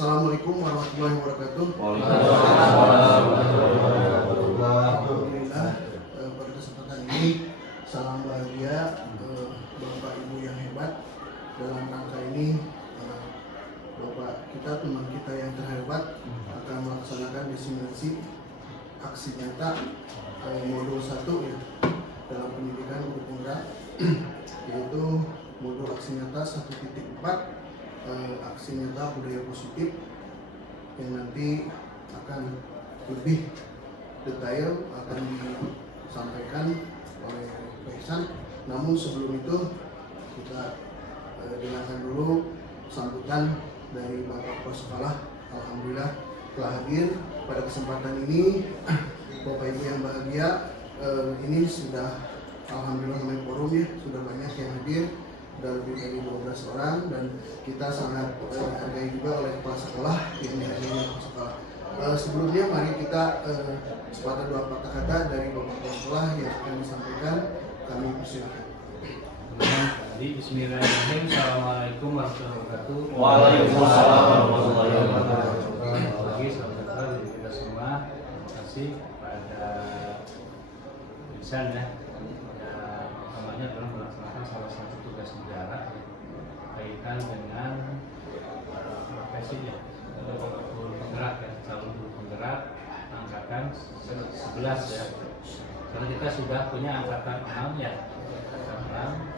Assalamualaikum warahmatullahi wabarakatuh. Alhamdulillah, pada kesempatan ini salam bahagia Bapak Ibu yang hebat. Dalam rangka ini Bapak kita, teman kita yang terhebat akan melaksanakan diseminasi aksi nyata modul 1 ya, dalam pendidikan untuk penggerak, yaitu modul aksi nyata 1.4 aksi nyata budaya positif, yang nanti akan lebih detail akan disampaikan oleh Pak Ihsan. Namun sebelum itu kita dengarkan dulu sambutan dari Bapak Kepala Sekolah. Alhamdulillah telah hadir pada kesempatan ini. Bapak Ibu yang bahagia, ini sudah alhamdulillah namanya forum ya, sudah banyak yang hadir, sudah lebih dari 12 orang, dan kita sangat dihargai juga oleh kepala sekolah yang dihadiri kepala sekolah. Sebelumnya mari kita sepatah dua patah kata dari Bapak Kepala Sekolah yang akan disampaikan. Kami persilakan. Bismillahirrahmanirrahim. Assalamualaikum warahmatullahi wabarakatuh. Waalaikumsalam warahmatullahi wabarakatuh. Selamat pagi, selamat datang dari kita semua. Terima kasih kepada Ihsan ya. Pertamanya adalah melaksanakan salah satu tugas negara kaitan dengan profesi ya, guru penggerak ya, calon guru penggerak angkatan 11 ya. Karena kita sudah punya angkatan 6 ya,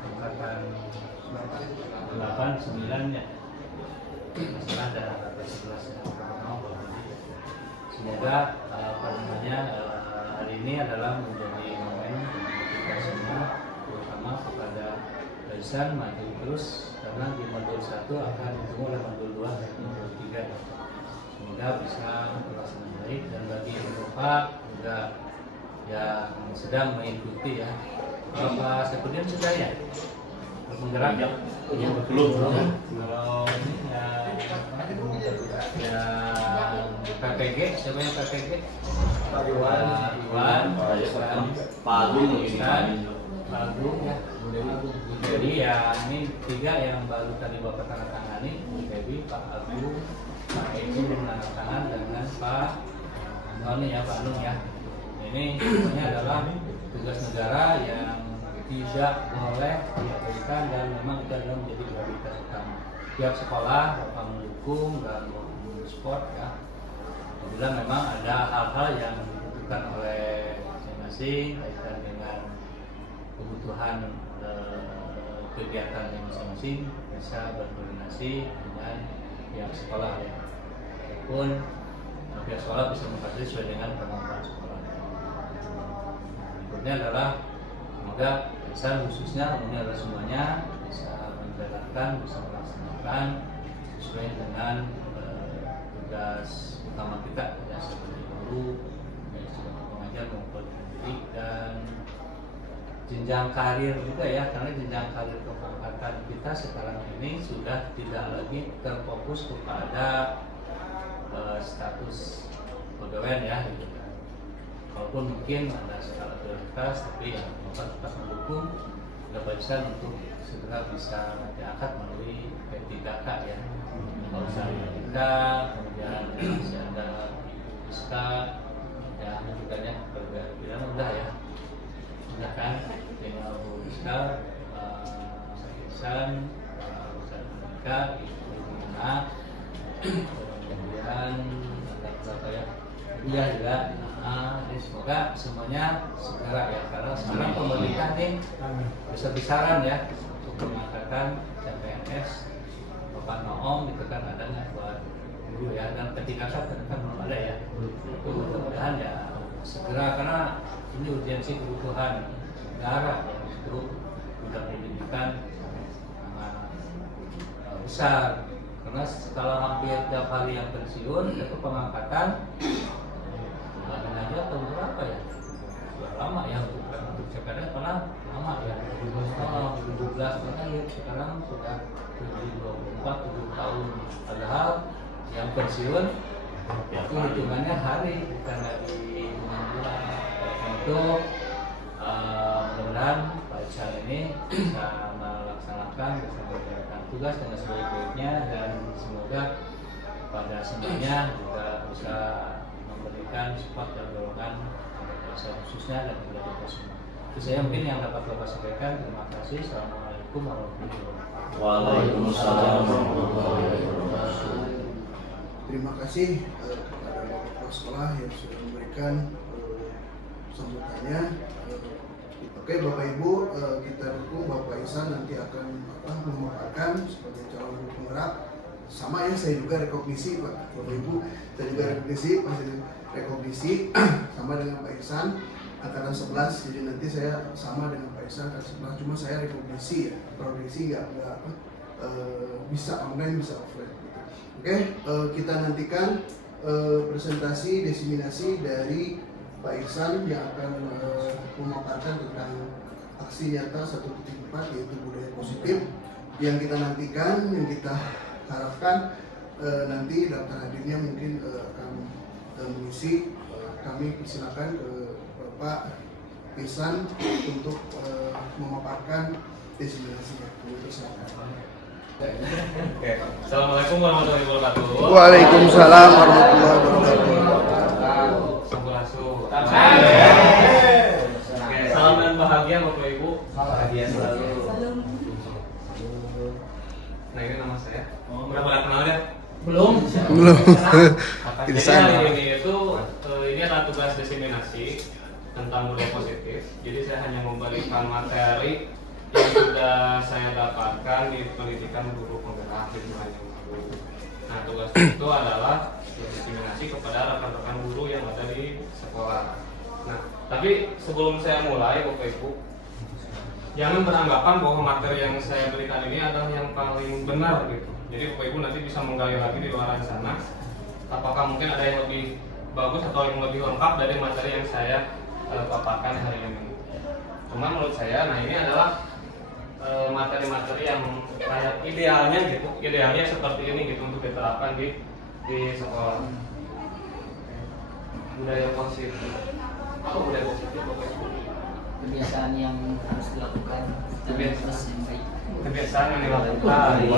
angkatan 8, 9 ya. Sekarang ada angkatan 11 ya. Semoga hari ini adalah menjadi momen kita semua, terutama kepada Ihsan maju terus, karena di modul 1 akan ditunggu oleh modul 2 dan modul 3. Semoga bisa terlaksana baik, dan bagi yang lupa juga yang sedang mengikuti ya. Bapak Sepudin sudah ya? Menggerak ya? Belum. Kalau yang KPG, siapa yang KPG? Pak Iwan, Pak Agung, Pak Agung ya. Jadi ya ini 3 yang baru tadi Bapak tanda tangani, Bu Dewi, Pak Agung, Pak Edi menandatangan dengan Pak Noni ya, Pak Nung ya. Ini semuanya adalah tugas negara yang tidak boleh diabaikan, dan memang itu adalah menjadi prioritas utama. Tiap sekolah akan mendukung dan support ya. Apabila memang ada hal-hal yang dibutuhkan oleh masing-masing kaitan dengan kebutuhan kegiatan yang masing-masing, bisa berkoordinasi dengan pihak sekolah ya. Ataupun pihak sekolah bisa memfasilitasi sesuai dengan kemampuan sekolah. Berikutnya adalah semoga Ihsan khususnya, kemudian adalah semuanya bisa menjalankan, bisa melaksanakan sesuai dengan tugas utama kita ya, sebagai guru, sebagai pengajar maupun pendidik, dan jenjang karir juga ya, karena jenjang karir kepangkatan kita sekarang ini sudah tidak lagi terfokus kepada status pegawai ya gitu. Walaupun mungkin ada skala prioritas, tapi yang tetap mendukung Bapak Ihsan untuk segera bisa diangkat melalui P3K ya. Kalau misalnya kita, kemudian masih ada Iska, ya juga ya, berbeda udah ya, udah kan, tinggal Bu Iska, Ihsan, Ustaz Ika, Ibu Anak, kemudian ada berapa ya, iya juga. Jadi semoga semuanya segera ya, karena sekarang pemerintah nih besar-besaran ya untuk mengatakan CPNS, Bapak Noong itu kan adanya buat guru ya, dan ketika kan belum ada ya. Itu mudah-mudahan ya segera, karena ini urgensi kebutuhan negara ya, untuk bidang pendidikan sangat besar, karena kalau hampir tiap hari yang pensiun itu pengangkatan bukan aja tahun berapa ya, sudah lama ya untuk CPNS, karena lama ya, 17 terakhir, sekarang sudah 24-7 tahun, padahal yang pensiun itu hitungannya hari, bukan lagi bulan. Itu mudah-mudahan Pak Ihsan ini bisa melaksanakan, bisa menjalankan tugas dengan sebaik-baiknya, dan semoga kepada semuanya juga bisa memberikan support dan dorongan kepada saya khususnya dan kepada kita semua. Itu saya mungkin yang dapat Bapak sampaikan. Terima kasih. Assalamualaikum warahmatullahi wabarakatuh. Waalaikumsalam warahmatullahi wabarakatuh. Terima kasih kepada Bapak Kepala Sekolah yang sudah memberikan sambutannya. Oke Bapak Ibu, kita dukung Bapak Ihsan nanti akan memaparkan sebagai calon guru penggerak. Sama ya, saya juga rekognisi Pak Bapak Ibu, saya juga rekognisi, pasti rekognisi sama dengan Pak Ihsan angkatan 11. Jadi nanti saya sama dengan Pak Ihsan angkatan 11, cuma saya rekognisi ya, progresi nggak bisa online bisa offline. Oke, kita nantikan presentasi diseminasi dari Pak Ihsan yang akan memaparkan tentang aksi nyata 1.4 yaitu budaya positif yang kita nantikan, yang kita harapkan nanti daftar hadirnya mungkin akan mengisi. Kami persilakan ke Bapak Ihsan untuk memaparkan diseminasinya. Oke. Assalamualaikum warahmatullahi wabarakatuh. Waalaikumsalam warahmatullahi wabarakatuh. Sampurasun. Oke, salam dan bahagia Bapak Ibu. Bahagia selalu. Nah ini nama saya. Udah pada kenal ya? Belum. Jadi hari ini itu ini adalah tugas diseminasi tentang budaya positif. Jadi saya hanya memberikan materi yang sudah saya dapatkan di pendidikan guru penggerak di Tanjung Guru. Nah tugas itu adalah diseminasi kepada rekan-rekan guru yang ada di sekolah. Nah tapi sebelum saya mulai Bapak Ibu, jangan beranggapan bahwa materi yang saya berikan ini adalah yang paling benar gitu. Jadi Bapak Ibu nanti bisa menggali lagi di luar sana, apakah mungkin ada yang lebih bagus atau yang lebih lengkap dari materi yang saya paparkan hari ini. Cuma menurut saya, nah ini adalah materi-materi yang kayak idealnya gitu, idealnya seperti ini gitu untuk diterapkan di sekolah. Budaya positif. Apa budaya positif Bapak Ibu? Kebiasaan yang harus dilakukan terus yang baik. Kebiasaan yang dilakukan.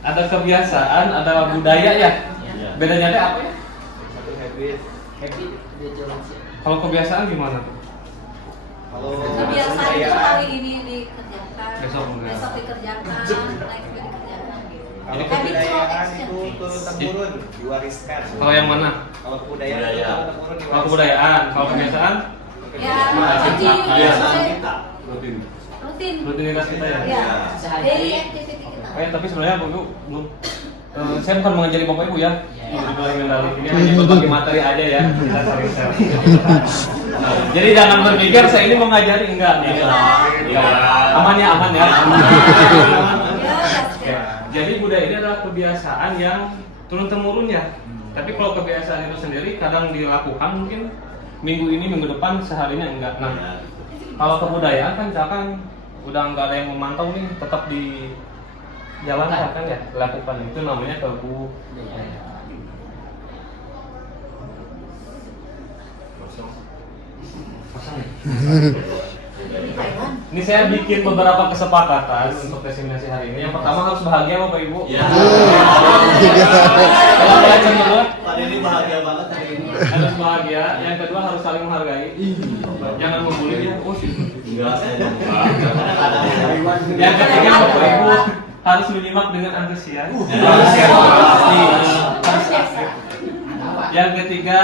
Ada kebiasaan, ada budaya ya. Bedanya ada apa ya? Satu habit dia jalan sih. Kalau kebiasaan gimana tuh? Kalau Kebiasaan itu hari ini dikerjakan, Besok enggak. besok dikerjakan, next juga dikerjakan gitu. Kalau Habitual kebudayaan action. itu turun temurun diwariskan. Kalau yang mana? Kalau kebudayaan itu turun temurun Kalau diwariskan. kebudayaan, kalau kebiasaan Ya, continue Kebiasaan ya, kita. rutin. rutinitas kita ya. Ya, Sehari. daily activity kita. Tapi sebenarnya Bapak Ibu belum. Saya bukan mengajari Bapak Ibu ya. Ini hanya berbagi materi aja ya. Kita saling share. Jadi jangan berpikir saya ini mengajari enggak. Aman ya, aman ya. Aman. Ya, Oke. Jadi budaya ini adalah kebiasaan yang turun temurun ya. Tapi kalau kebiasaan itu sendiri kadang dilakukan mungkin minggu ini, minggu depan, seharinya enggak. Nah, kalau kebudayaan kan misalkan udah enggak ada yang memantau nih, tetap di jalan kan ya, lakukan itu namanya kebudayaan. Ini saya bikin beberapa kesepakatan untuk diseminasi hari ini. Yang pertama harus bahagia Bapak Ibu. Ya. Kalau yang kedua Hari ini bahagia banget hari ini. harus bahagia. Yang kedua harus saling menghargai. Jangan membuli dia. Enggak, saya enggak. Yang ketiga Bapak Ibu harus menyimak dengan antusias. Harus biasa. Yang ketiga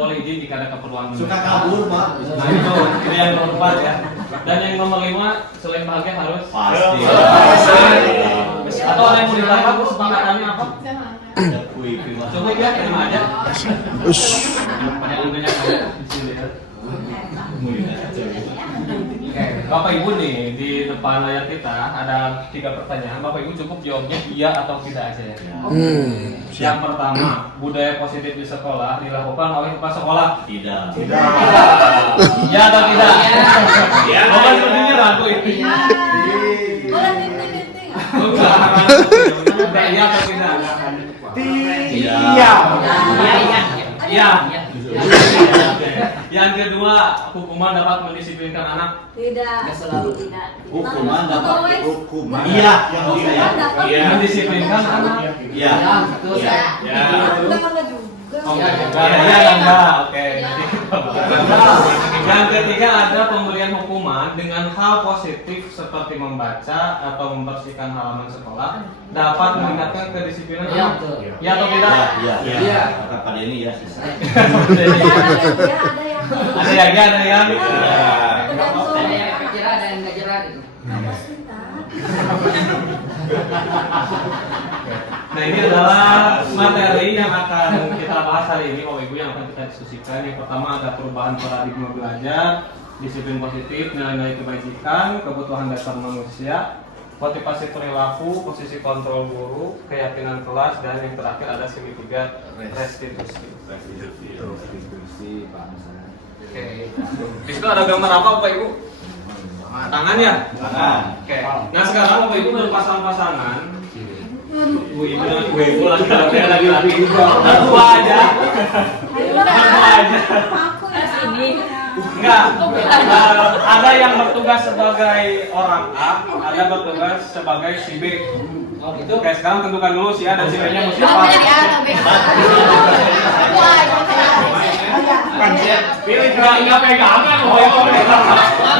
boleh izin jika ada keperluan. Suka kabur, Pak. Nah itu yang keempat ya. Dan yang nomor 5 selain bahagia harus Pasti. Atau ada yang mau ditambah kesepakatannya apa? Kuih, Coba ya, terima aja. Pada intinya ada di sini ya. Oke, Bapak Ibu nih di depan layar kita ada 3 pertanyaan. Bapak Ibu cukup jawabnya iya atau tidak aja ya. Yang pertama, budaya positif di sekolah dilakukan oleh kepala sekolah. Tidak. Ya atau tidak? Iya. Bapak sepertinya ragu ini. Boleh bintik-bintik. Iya atau tidak? Iya. Iya. Iya. Iya. Yang kedua, hukuman dapat mendisiplinkan anak. Tidak. Nggak selalu. Tidak. Hukuman dapat hukuman. Iya, yang Hukuman dapat Iya. Mendisiplinkan anak. Iya. Betul. Iya. Ya. Enggak juga. Oh, Ya. enggak. Oke. Yang ketiga ada pemberian hukuman dengan hal positif seperti membaca atau membersihkan halaman sekolah dapat meningkatkan kedisiplinan Iya, anak. betul. Ya atau tidak? Iya. Iya. Kata pada ini ya. Ada yang Ada yang ada yang. tergantung. Ada yang kira, ada yang nggak kira gitu. Apa sih, Tat? Nah, ini adalah materi yang akan kita bahas hari ini, Bapak Ibu, yang akan kita diskusikan. Yang pertama ada perubahan paradigma belajar, disiplin positif, nilai-nilai kebajikan, kebutuhan dasar manusia, motivasi perilaku, posisi kontrol guru, keyakinan kelas, dan yang terakhir ada segitiga restitusi. Oke. Di situ ada gambar apa, Bapak Ibu? Tangan ya? Tangan. Oke. Nah, sekarang Bapak Ibu berpasang-pasangan. Ibu lagi-lagi. Dua aja. Dua aja. Aku ya sini. Enggak. Ada yang bertugas sebagai orang A, ada bertugas sebagai si B. Oh gitu. Oke, sekarang tentukan dulu si A dan si B-nya mau siapa. Aku jadi A atau B? Pilih enggak pegangan,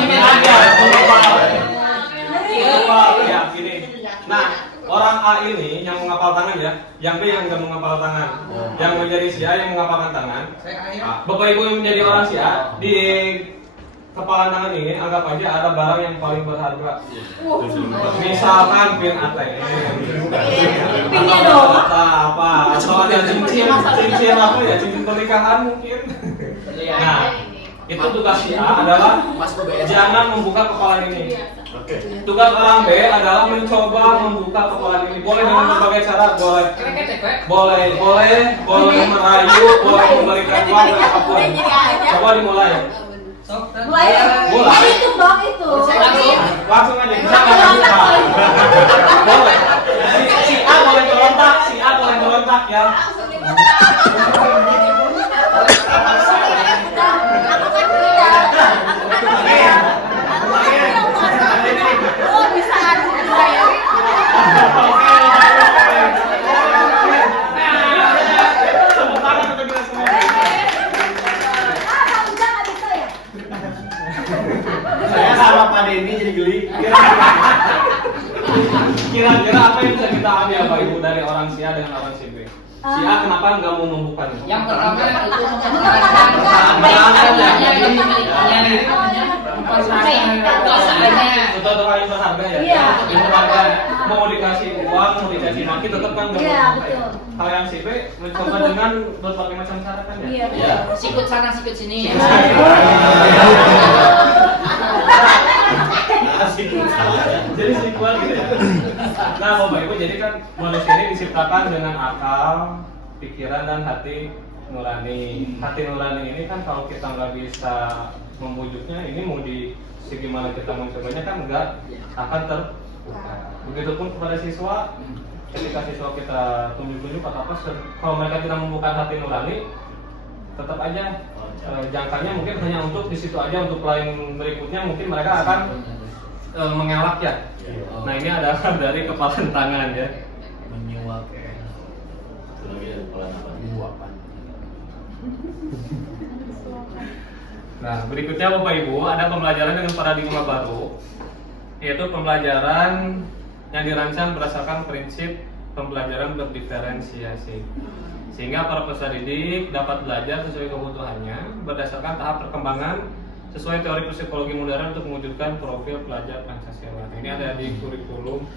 ini aja. Ya, gini. Nah, orang A ini yang menghafal tangan ya, yang B yang enggak menghafal tangan. Yang menjadi si A yang menghafalkan tangan. Bapak Ibu yang menjadi orang si A, di kepala tangan ini anggap aja ada barang yang paling berharga. Misalkan pin ATM. Pinnya doang. Apa? Atau ada cincin apa ya? Cincin pernikahan mungkin. Nah, itu tugas si A adalah jangan membuka kepala ini. Tugas orang B adalah mencoba membuka kepala ini. Boleh dengan berbagai cara, boleh merayu, boleh memberikan uang, apapun. Coba dimulai. Mulai itu bang itu. Langsung aja, bisa nggak membuka? Boleh. Si A boleh berontak, ya. Oh bisa saya. Saya sama Pak Denny jadi geli. Kira-kira apa yang bisa kita ambil Bapak Ibu dari orang si A dengan orang si B? Si A kenapa nggak mau membukanya? Yang pertama itu mempertahankan Untuk yang berharga ya. Iya. Yang berharga mau dikasih uang, mau dikasih maki, tetap kan nggak Iya, mau. betul. Kalau yang si B mencoba dengan berbagai macam cara kan ya. Iya. Iya. sikut sana sikut sini. Jadi sequel gitu ya. Nah, Bapak Ibu, jadi kan manusia ini diciptakan dengan akal, pikiran dan hati nurani. Hati nurani ini kan kalau kita nggak bisa membujuknya, ini mau di segimana kita mencobanya kan nggak akan terbuka. Begitupun kepada siswa, ketika siswa kita tunjuk-tunjuk atau apa, kalau mereka tidak membuka hati nurani, tetap aja jangkanya mungkin hanya untuk di situ aja, untuk lain berikutnya mungkin mereka akan mengelak ya. Nah, ini adalah dari kepalan tangan ya. Menyuap. Itu lagi ada kepala apa? Nah, berikutnya Bapak Ibu ada pembelajaran dengan paradigma baru, yaitu pembelajaran yang dirancang berdasarkan prinsip pembelajaran berdiferensiasi, sehingga para peserta didik dapat belajar sesuai kebutuhannya berdasarkan tahap perkembangan sesuai teori psikologi modern untuk mewujudkan profil pelajar Pancasila. Ini ada di kurikulum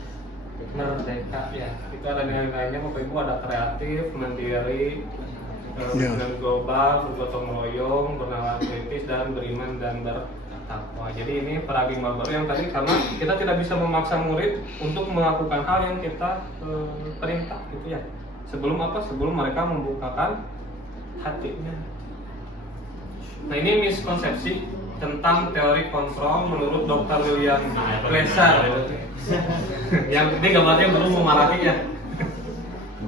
Merdeka ya. Itu ada nilai-nilainya Bapak Ibu, ada kreatif, mandiri, dengan global, bergotong royong, bernalar kritis, dan beriman dan bertakwa. Jadi ini paradigma baru yang tadi, karena kita tidak bisa memaksa murid untuk melakukan hal yang kita perintah gitu ya. Sebelum apa? Sebelum mereka membukakan hatinya. Nah, ini miskonsepsi tentang teori kontrol menurut Dr. William Glasser. Yang ini gambarnya guru memarahi ya.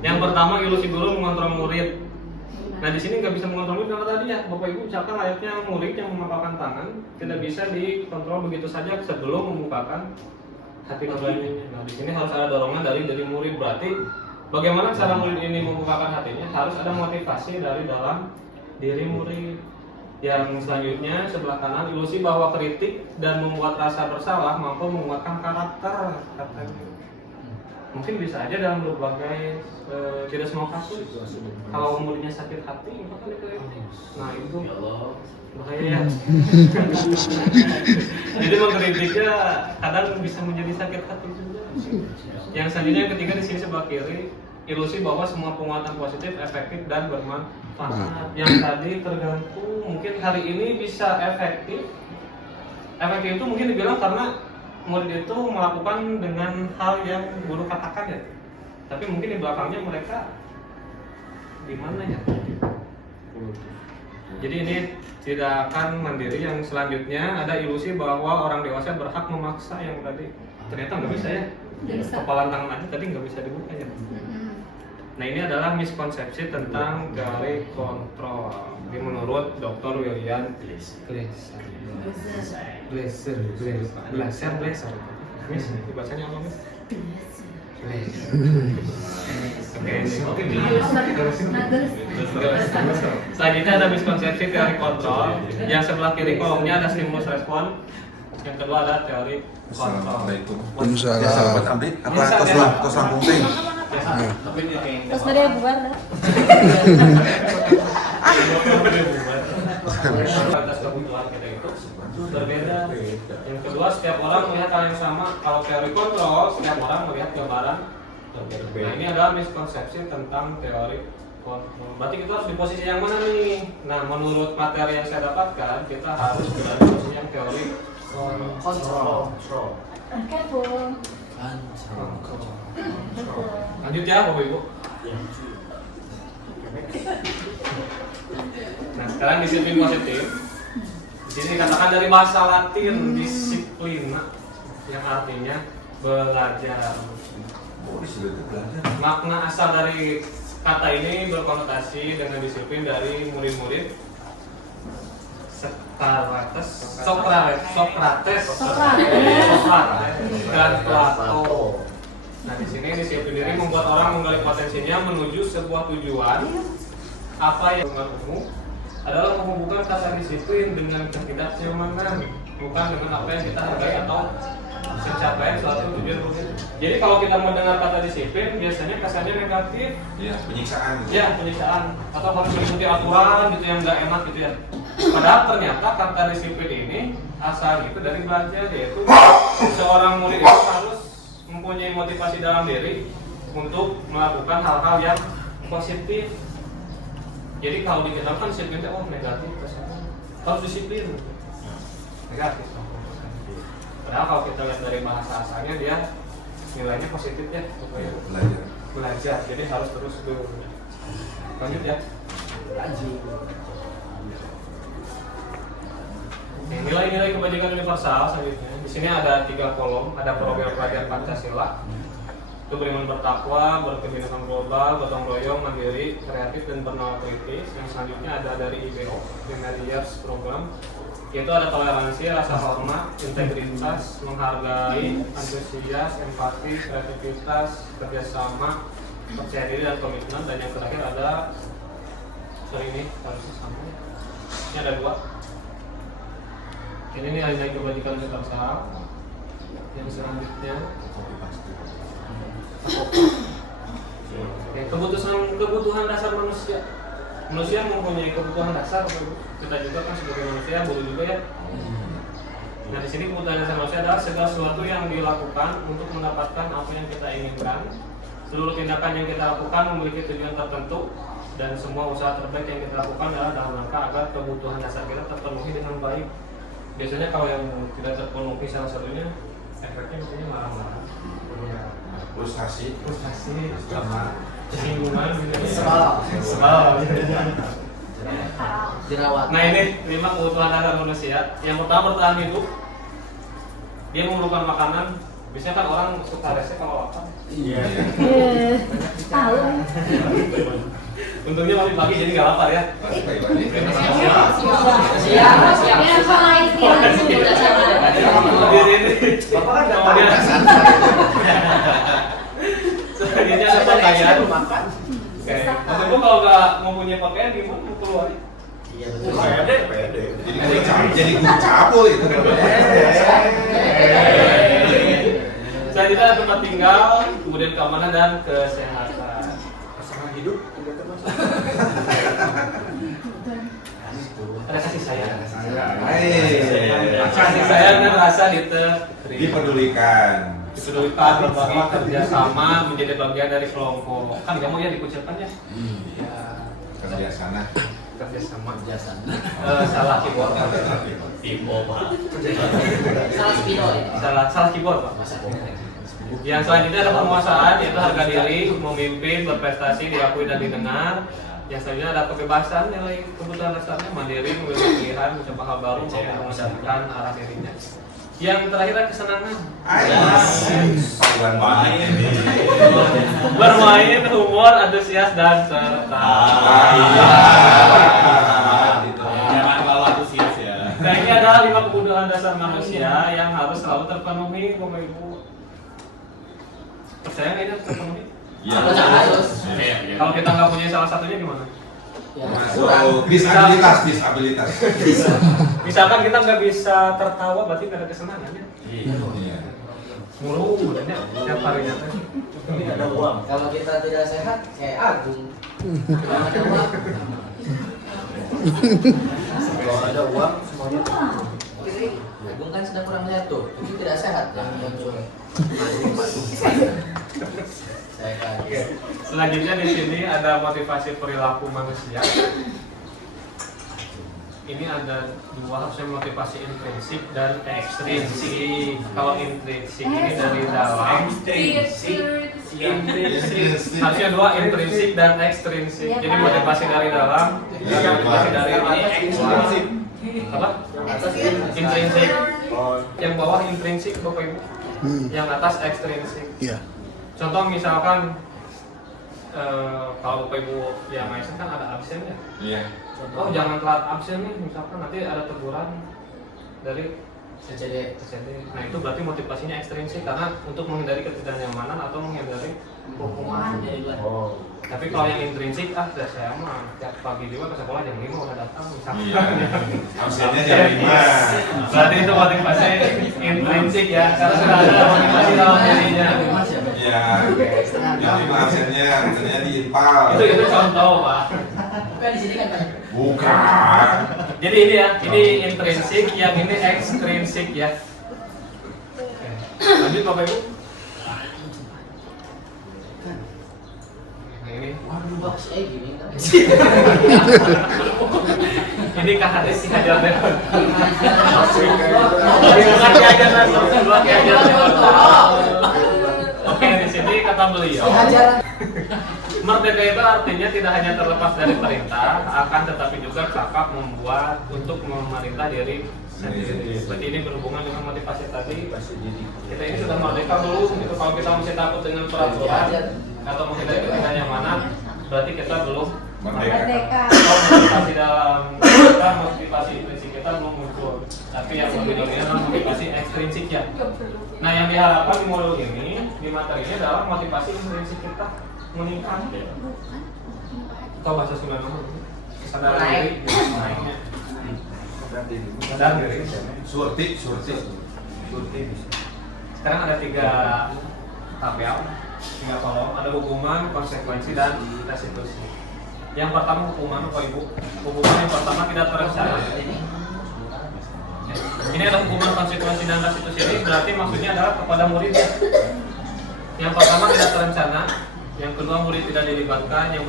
Yang pertama, ilusi guru mengontrol murid. Nah di sini nggak bisa mengontrol karena tadi ya Bapak Ibu misalkan layaknya murid yang mengapakkan tangan tidak bisa dikontrol begitu saja sebelum membukakan hati nuraninya. Nah di sini harus ada dorongan dari murid, berarti bagaimana cara murid ini membukakan hatinya harus ada motivasi dari dalam diri murid. Yang selanjutnya sebelah kanan, ilusi bahwa kritik dan membuat rasa bersalah mampu menguatkan karakter katanya. Mungkin bisa aja dalam berbagai tidak semua kasus. Kalau muridnya sakit hati, maka dikritik. Nah itu bahaya ya. Jadi mengkritiknya kadang bisa menjadi sakit hati juga. Yang selanjutnya yang ketiga di sini sebelah kiri, ilusi bahwa semua penguatan positif efektif dan bermanfaat. Yang tadi tergantung, mungkin hari ini bisa efektif. Efektif itu mungkin dibilang karena murid itu melakukan dengan hal yang guru katakan ya. Tapi mungkin di belakangnya mereka gimana ya? Jadi ini tidak akan mandiri. Yang selanjutnya ada ilusi bahwa orang dewasa berhak memaksa, yang tadi ternyata nggak bisa ya. Kepalan tangan aja tadi nggak bisa dibuka ya. Nah ini adalah miskonsepsi tentang teori kontrol. Ini menurut Dr. William Glasser. Miss, dibacanya apa Miss? Oke. Selanjutnya ada miskonsepsi teori kontrol. Yang sebelah kiri kolomnya ada stimulus respon. Yang kedua ada teori kontrol. Waalaikumsalam. Apa tos lampung teh? Terus dari bubar dah. Kualitas kebutuhan kita itu berbeda. Yang kedua, setiap orang melihat hal yang sama. Kalau teori kontrol, setiap orang melihat gambaran berbeda. Nah ini adalah miskonsepsi tentang teori kontrol. Berarti kita harus di posisi yang mana nih? Nah menurut materi yang saya dapatkan, kita harus berada di posisi yang teori kontrol. Careful. Lanjut ya Bapak Ibu. Nah sekarang disiplin positif. Di sini dikatakan dari bahasa Latin disiplina, yang artinya belajar. Makna asal dari kata ini berkonotasi dengan disiplin dari murid-murid Sokrates dan Plato. Nah di sini disiplin diri membuat orang menggali potensinya menuju sebuah tujuan. Apa yang umum adalah menghubungkan kata disiplin dengan ketidaknyamanan, bukan dengan apa yang kita hargai atau pencapaian suatu tujuan rutin. Jadi kalau kita mendengar kata disiplin, biasanya kesannya negatif. Ya, penyiksaan. Ya, penyiksaan atau harus mengikuti aturan gitu yang nggak enak gitu ya. Padahal ternyata kata disiplin ini asal itu dari belajar, yaitu seorang murid itu harus mempunyai motivasi dalam diri untuk melakukan hal-hal yang positif. Jadi kalau dikatakan kan disiplin itu negatif, harus disiplin negatif. Padahal kalau kita lihat dari bahasa asalnya dia nilainya positif ya, belajar. Jadi harus terus lanjut ya. Nilai-nilai kebajikan universal selanjutnya. Di sini ada 3 kolom, ada program pelajaran Pancasila. Itu beriman bertakwa, berkebinekaan global, gotong royong, mandiri, kreatif, dan bernalar kritis. Yang selanjutnya ada dari IBO, Primary Years Program. Yaitu ada toleransi, rasa hormat, integritas, menghargai, antusias, empati, kreativitas, kerjasama, percaya diri, dan komitmen. Dan yang terakhir ada ini harus sama. Ini ada 2. Ini nilai kebajikan universal. Yang selanjutnya kebutuhan dasar manusia. Manusia mempunyai kebutuhan dasar. Kita juga kan sebagai manusia boleh juga ya. Nah di sini kebutuhan dasar manusia adalah segala sesuatu yang dilakukan untuk mendapatkan apa yang kita inginkan. Seluruh tindakan yang kita lakukan memiliki tujuan tertentu, dan semua usaha terbaik yang kita lakukan adalah dalam rangka agar kebutuhan dasar kita terpenuhi dengan baik. Biasanya kalau yang tidak terpenuhi salah satunya, efeknya misalnya marah-marah, frustasi sama kesinggungan gitu. Sebal. Jerawat. Nah ini 5 kebutuhan dasar manusia. Yang pertama bertahan hidup. Dia memerlukan makanan. Biasanya kan orang suka rese kalau lapar. Tahu. Untungnya masih pagi jadi nggak lapar ya. Siap. Ya, sama istirahat dulu. Bapak kan nggak mau dia. Selanjutnya ada pakaian. makan. Oke. Mas Ibu kalau nggak mau punya pakaian gimana mau keluar? Iya betul. Pede. Jadi guru cabul itu. Selanjutnya ada tempat tinggal, kemudian keamanan dan kesehatan. Pasangan hidup Ada kasih sayang. Hai. Kasih sayang dan rasa diterima. Dipedulikan. Dipedulikan, berbagi, kerjasama, menjadi bagian dari kelompok. Kan kamu ya dikucapkan ya? Ya, Kerja sana. kerjasama. Biasanya. Salah keyboard. Keyboard, Pak. Salah spidol ya. Salah keyboard, Pak. Yang selanjutnya ada penguasaan, yaitu harga diri, memimpin, berprestasi, diakui dan didengar. Yang selanjutnya ada kebebasan, nilai kebutuhan dasarnya, mandiri, memiliki pilihan, mencoba hal baru, mengusahakan arah dirinya. Yang terakhir ada kesenangan. Paduan main. Bermain, humor, antusias, dan serta. Jangan kalau antusias ya. Nah, ini adalah 5 kebutuhan dasar manusia yang harus selalu terpenuhi, Bapak Ibu. Percaya nggak ini harus terpenuhi? Iya. Harus. Kalau kita nggak punya salah satunya gimana? Ya, Masuk disabilitas. Misalkan kita nggak bisa tertawa, berarti nggak ada kesenangan ya? Iya. Mulu, udahnya tiap harinya teh. Ini ada uang. Kalau kita tidak sehat, kayak Agung. Kalau ada uang, Kalau ada uang semuanya Agung kan sedang kurang sehat tuh. Itu tidak sehat ya. Saya kaget. Selanjutnya di sini ada motivasi perilaku manusia. Ini ada dua, harusnya motivasi intrinsik dan ekstrinsik. Kalau intrinsik ini dari dalam, intrinsik harusnya dua, intrinsik dan ekstrinsik. Jadi motivasi dari dalam, motivasi dari ekstrinsik. Apa? Intrinsik. Yang bawah intrinsik, Bapak Ibu. Yang atas ekstrinsik. Iya. Contoh misalkan kalau Bapak Ibu yang ASN kan ada absen ya. Iya. Oh jangan telat absen nih, misalkan nanti ada teguran dari CCD. Nah itu berarti motivasinya ekstrinsik karena untuk menghindari ketidaknyamanan atau menghindari hukuman. Oh. Tapi kalau yang intrinsik, sudah saya mah tiap pagi juga ke sekolah jam 5 udah datang misalkan. Iya. Absennya jam 5. Berarti itu motivasi intrinsik ya, karena sudah ada motivasi dalam dirinya. Iya. Jam 5 absennya ternyata di Impal. Itu contoh Pak. Bukan di sini kan Pak? Bukan. Jadi ini ya, ini intrinsik, yang ini ekstrinsik ya. Oke. Lanjut Bapak Ibu. Nah, ini Waduh, Pak, saya gini kan. ini KHD si Hajar deh. Bukan Ki Hajar langsung, dua Ki Hajar deh. Oke, di sini kata beliau. Merdeka itu artinya tidak hanya terlepas dari perintah, akan tetapi juga kakak membuat untuk memerintah diri sendiri. Berarti ini berhubungan dengan motivasi tadi. Kita ini sudah merdeka belum? Gitu. Kalau kita masih takut dengan peraturan atau menghindari ketidaknyamanan, berarti kita belum Merdeka. Kalau motivasi dalam kita, motivasi intrinsik kita belum muncul. Tapi yang lebih dominan adalah motivasi ekstrinsik ya. Nah yang diharapkan di modul ini, di materi ini adalah motivasi intrinsik kita meningkat. Atau bahasa Sunda nama kesadaran diri naiknya. Kesadaran diri. Surti. Sekarang ada 3 tabel, 3 kolom. Ada hukuman, konsekuensi, dan restitusi. Yang pertama hukuman, Bapak Ibu. Hukuman yang pertama tidak terencana. Ini ada hukuman, konsekuensi, dan restitusi. Ini berarti maksudnya adalah kepada murid. Yang pertama tidak terencana. Yang kedua murid tidak dilibatkan. Yang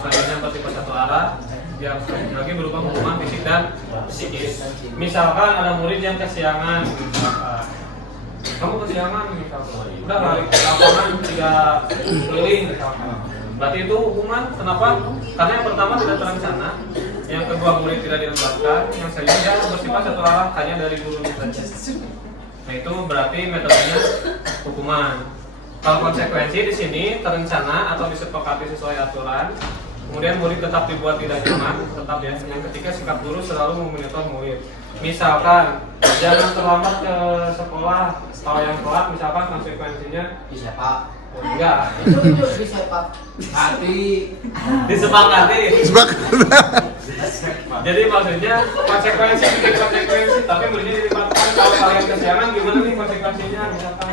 selanjutnya bersifat satu arah. Yang selanjutnya lagi berupa hukuman fisik dan psikis. Misalkan ada murid yang kesiangan. Kamu kesiangan misalkan. Udah lari ke lapangan 3 keliling misalkan. Berarti itu hukuman. Kenapa? Karena yang pertama tidak terencana. Yang kedua murid tidak dilibatkan. Yang selanjutnya bersifat satu arah hanya dari gurunya saja. Nah itu berarti metodenya hukuman. Kalau konsekuensi di sini terencana atau disepakati sesuai aturan. Kemudian murid tetap dibuat tidak nyaman, tetap ya. Yang ketiga, sikap guru selalu memonitor murid. Misalkan jangan terlambat ke sekolah. Kalau yang telat, misalkan konsekuensinya Bisa Pak. enggak. Itu bisa Pak. Disepakati. Sebagai Jadi maksudnya konsekuensi bikin konsekuensi, tapi muridnya dilibatkan. Kalau kalian kesiangan, gimana nih konsekuensinya? Misalkan,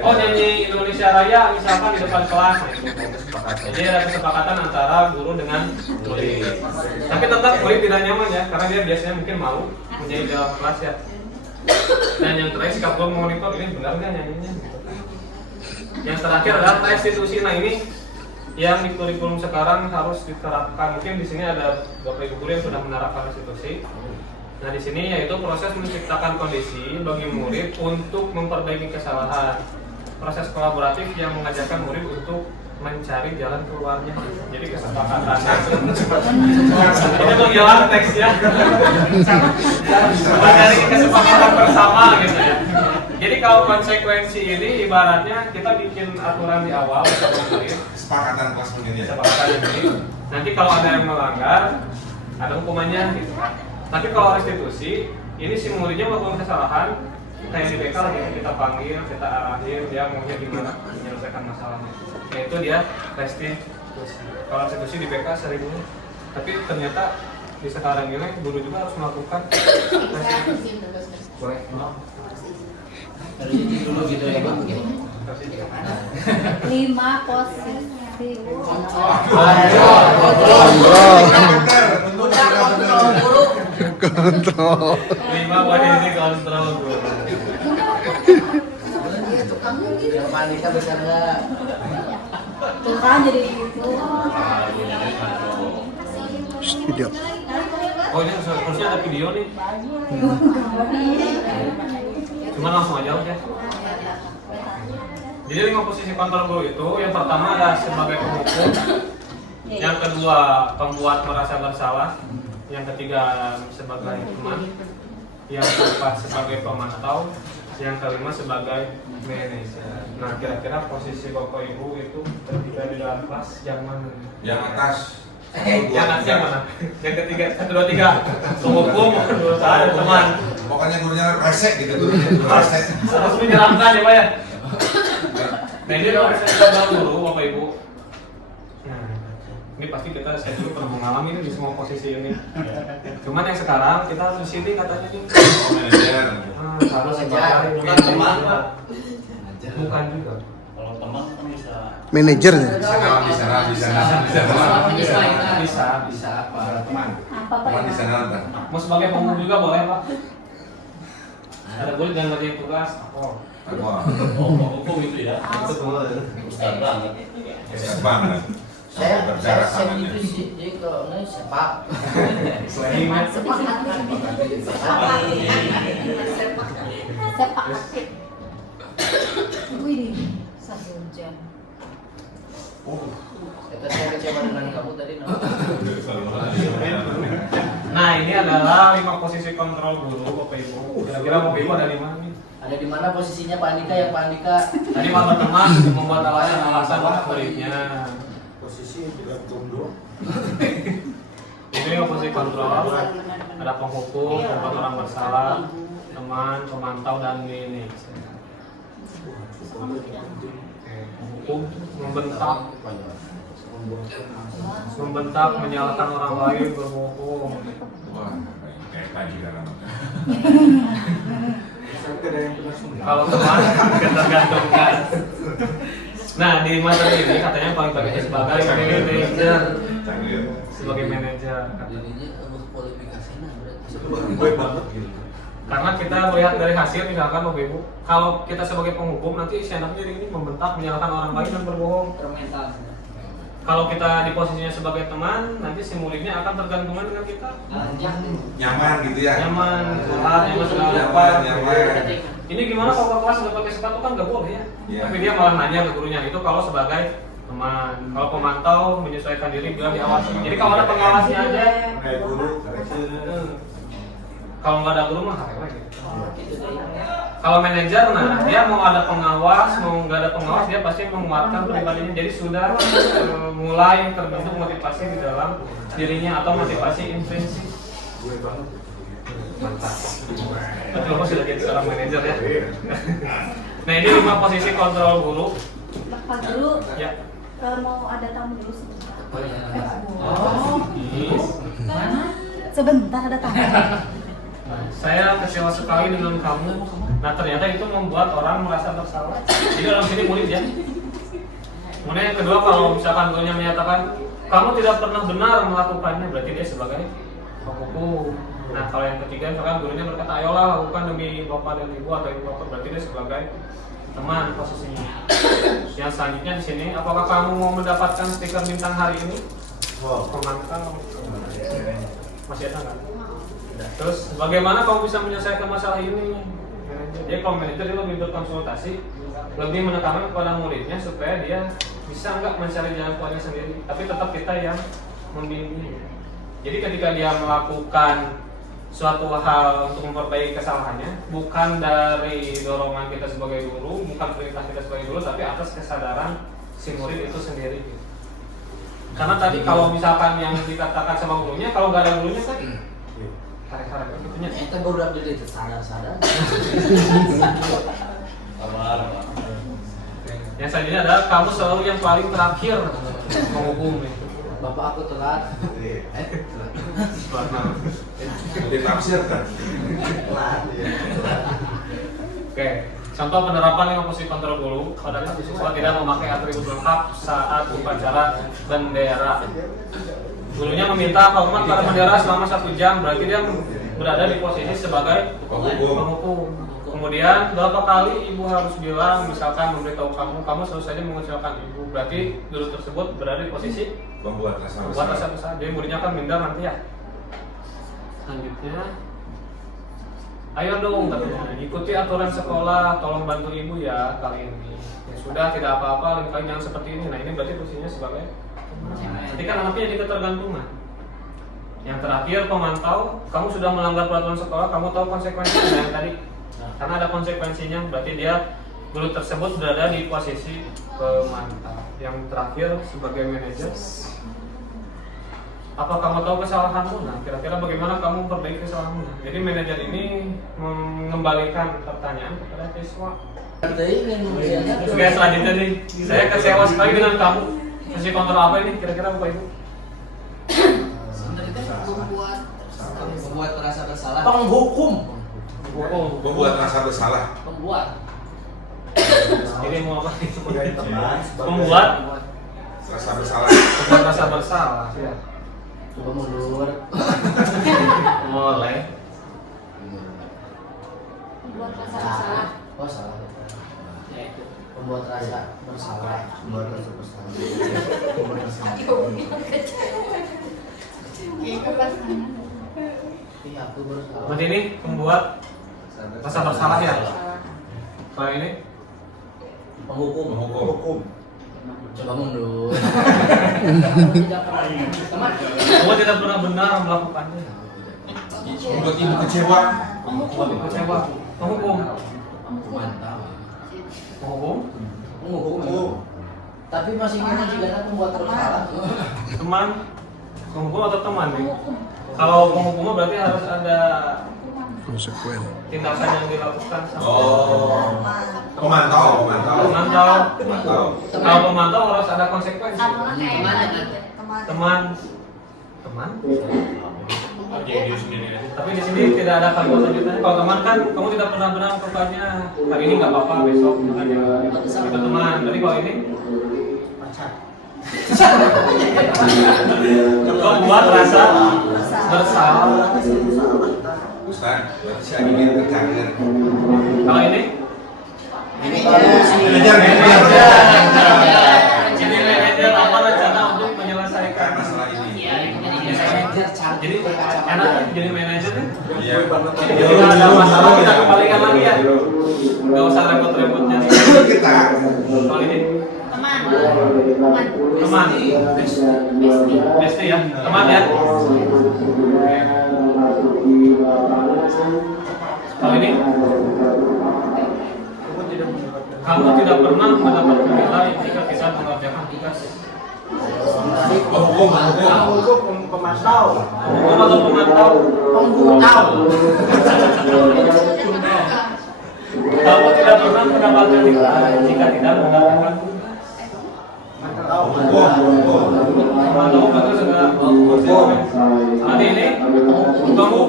oh nyanyi Indonesia Raya, misalkan di depan kelas. Nah, itu. Jadi ada kesepakatan antara guru dengan murid. Tapi tetap murid tidak nyaman ya, karena dia biasanya mungkin malu menjadi dalam kelas ya. Dan yang terakhir, sikap guru monitor, ini benar nggak nyanyinya? Yang terakhir adalah restitusi. Nah ini yang di kurikulum sekarang harus diterapkan. Mungkin di sini ada beberapa ibu guru yang sudah menerapkan restitusi. Nah di sini yaitu proses menciptakan kondisi bagi murid untuk memperbaiki kesalahan. Proses kolaboratif yang mengajarkan murid untuk mencari jalan keluarnya. Jadi kesepakatannya ini tuh jalan teksnya mencari kesepakatan bersama gitu ya. Jadi kalau konsekuensi ini ibaratnya kita bikin aturan di awal bersama murid, kesepakatan kelas mungkin ya. kesepakatan ini. Nanti kalau ada yang melanggar ada hukumannya gitu kan. Tapi kalau restitusi ini si muridnya melakukan kesalahan kayak di BK lagi kita panggil, kita arahin dia maunya gimana menyelesaikan masalahnya. Yaitu dia restitusi. Kalau restitusi di BK sering, tapi ternyata di sekarang ini guru juga harus melakukan restitusi. Boleh. Harus jadi dulu gitu ya Pak. 5 posisi. Kontrol. 5 posisi kontrol guru. Yang panika bisa enggak? Tuh kan jadi gitu. Video. Oh ini harusnya ada video nih. Cuma langsung aja udah. Jadi 5 posisi kontrol guru itu, yang pertama adalah sebagai penghukum, yang kedua pembuat merasa bersalah, yang ketiga sebagai teman, yang keempat sebagai pemantau, yang kelima sebagai manajer. Nah kira-kira posisi bapak ibu itu ketika di dalam kelas yang mana? Yang atas. Yang atasnya mana? Yang ketiga, 1, 2, 3 penghukum, ada teman. Pokoknya gurunya resek gitu, gurunya resek. Harus menyeramkan ya Pak ya? Nah ini kalau saya guru Bapak Ibu. Nah, ini pasti kita saya dulu pernah mengalami ini di semua posisi ini. Cuman yang sekarang kita harus di sini katanya nih. Manajer. Harus Ajar, bukan teman Pak. Bukan juga. Kalau teman kan bisa. Manajer ya? Bisa Pak. Apa Pak? Teman di sana kan? Mau sebagai pengurus juga boleh Pak. Ada boleh jangan ngerjain tugas. Oh. Wah, Hukum itu ya. Itu boleh. Ustaz banget. Hebat banget. Saya itu sih, jadi kalau ini sepak. Selain Sepak. Wih, 1 jam. Kata saya kecewa dengan kamu tadi. Nah ini adalah 5 posisi kontrol guru Bapak Ibu. Kira-kira Bapak Ibu ada di mana nih? Ada di mana posisinya Pak Andika? Yang Pak Andika Tadi Pak teman membuat alasan-alasan untuk muridnya. Posisi tidak tunduk. Ini posisi kontrol. Ada penghukum, membuat orang bersalah, teman, pemantau dan ini. Penghukum membentak, menyalahkan orang lain, berbohong. wah, kayak tadi kan. Kalau teman ketergantungan. Nah di materi ini katanya paling bagusnya sebagai manajer, sebagai manajer. Gue banget gitu. Karena kita melihat dari hasil misalkan Bapak Ibu, kalau kita sebagai penghukum nanti si anaknya ini membentak, menyalahkan orang lain dan berbohong. termental. Kalau kita di posisinya sebagai teman, nanti si muridnya akan tergantungan dengan kita. Nyaman gitu ya? Nyaman, curhat, nyaman segala rupa. Nyaman. Ini gimana kalau ke kelas nggak pakai sepatu kan nggak boleh ya? Iya. Tapi dia malah nanya ke gurunya itu kalau sebagai teman. Kalau pemantau menyesuaikan diri biar diawasi. Jadi kalau ada pengawasnya aja. Kayak guru. Kalau nggak ada guru mah apa gitu. Kalau manajer, nah dia mau ada pengawas, mau nggak ada pengawas, dia pasti menguatkan pribadinya. Jadi sudah mulai terbentuk motivasi di dalam dirinya atau motivasi intrinsik. Mantap. Betul, aku sudah jadi seorang manajer ya. Nah ini 5 posisi kontrol guru. Pak Guru, Ya. mau ada tamu dulu sebentar. Oh, Sebentar ada tamu. saya kecewa sekali dengan kamu. Nah ternyata itu membuat orang merasa bersalah. Jadi dalam sini murid ya. Kemudian yang kedua, kalau misalkan gurunya menyatakan kamu tidak pernah benar melakukannya, berarti dia sebagai penghukum. Nah kalau yang ketiga, misalkan gurunya berkata ayolah lakukan demi bapak dan ibu atau ibu bapak, berarti dia sebagai teman posisinya. Yang selanjutnya di sini, apakah kamu mau mendapatkan stiker bintang hari ini? Pemantau. Masih ada nggak? Terus bagaimana kamu bisa menyelesaikan masalah ini? Jadi kalau manajer dia lebih berkonsultasi, lebih menekankan kepada muridnya supaya dia bisa nggak mencari jalan keluarnya sendiri, tapi tetap kita yang membimbing. Jadi ketika dia melakukan suatu hal untuk memperbaiki kesalahannya, bukan dari dorongan kita sebagai guru, bukan perintah kita sebagai guru, tapi atas kesadaran si murid itu sendiri. Karena tadi kalau misalkan yang dikatakan sama gurunya, kalau nggak ada gurunya kan tarik-tarik gitunya. Kita baru jadi sadar-sadar. Yang selanjutnya adalah kamu selalu yang paling terakhir menghukum. Bapak aku telat. Ditafsirkan. Oke, contoh penerapan 5 posisi kontrol guru pada siswa tidak memakai atribut lengkap saat upacara bendera. Gurunya meminta hormat pada bendera selama 1 jam, berarti dia berada di posisi sebagai penghukum. Kemudian berapa kali ibu harus bilang, misalkan memberitahu kamu selalu saja mengecewakan ibu, berarti guru tersebut berada di posisi Membuat rasa besar. Jadi muridnya akan minder nanti ya. Selanjutnya, ayo dong katanya, ikuti aturan sekolah, tolong bantu ibu ya kali ini. Ya sudah, tidak apa-apa, lain kali jangan seperti ini. Nah ini berarti posisinya sebagai nanti kan anaknya jadi ketergantungan. Yang terakhir, pemantau, kamu sudah melanggar peraturan sekolah, kamu tahu konsekuensinya yang tadi. Karena ada konsekuensinya, berarti dia guru tersebut berada di posisi pemantau. Yang terakhir sebagai manajer, apa kamu tahu kesalahanmu? Nah, kira-kira bagaimana kamu memperbaiki kesalahanmu? Nah, jadi manajer ini mengembalikan pertanyaan kepada siswa. Oke, selanjutnya nih, saya kecewa sekali dengan kamu. Posisi kontrol apa ini? Kira-kira Bapak Ibu? Membuat merasa bersalah. Penghukum. Membuat rasa bersalah. Pembuat. Jadi mau apa nih? Sebagai teman. Membuat Rasa bersalah. membuat rasa bersalah. Ya. Coba mundur. Mulai. Buat rasa bersalah. Oh salah. Ya itu. Membuat rasa bersalah. Membuat rasa bersalah. Iya aku bersalah. Berarti ini membuat rasa bersalah ya. Kalau ini Penghukum. Menghukum. Coba mundur. kamu tidak pernah benar melakukannya. Membuat ibu kecewa. Kecewa. Menghukum. Mantap. Menghukum. Penghukum. Tapi masih ingin juga membuat bersalah. Teman. Menghukum atau teman nih? Kalau penghukumnya berarti harus ada Konsekuen. tindakan yang dilakukan sama Pemantau. pemantau. Kalau pemantau harus ada konsekuensi. Sama kayak tadi. Teman. Teman. Tapi di sini tidak ada kalimat selanjutnya. Kalau teman kan kamu tidak pernah benar melakukannya. Hari ini nggak apa-apa, besok makanya itu teman. Jadi kalau ini membuat rasa bersalah. Ustaz, berarti saya ingin kecanggir. Kalau ini Manajer. Jadi manajer apa rencana untuk menyelesaikan Masalah ini. Jadi enaknya jadi manajer nih. Iya. Jadi ketika ada masalah kita kembalikan lagi ya. Nggak usah repot-repotnya. Kita. Kalau ini Teman. Besti ya, teman ya. Kalau ini, kamu tidak pernah mendapatkan nilai jika tidak mengerjakan tugas. Hukum. Pemantau. Hukum atau pemantau? Kamu tidak pernah mendapatkan nilai jika tidak mengerjakan tugas. Pemantau betul sudah. Tadi ini, kamu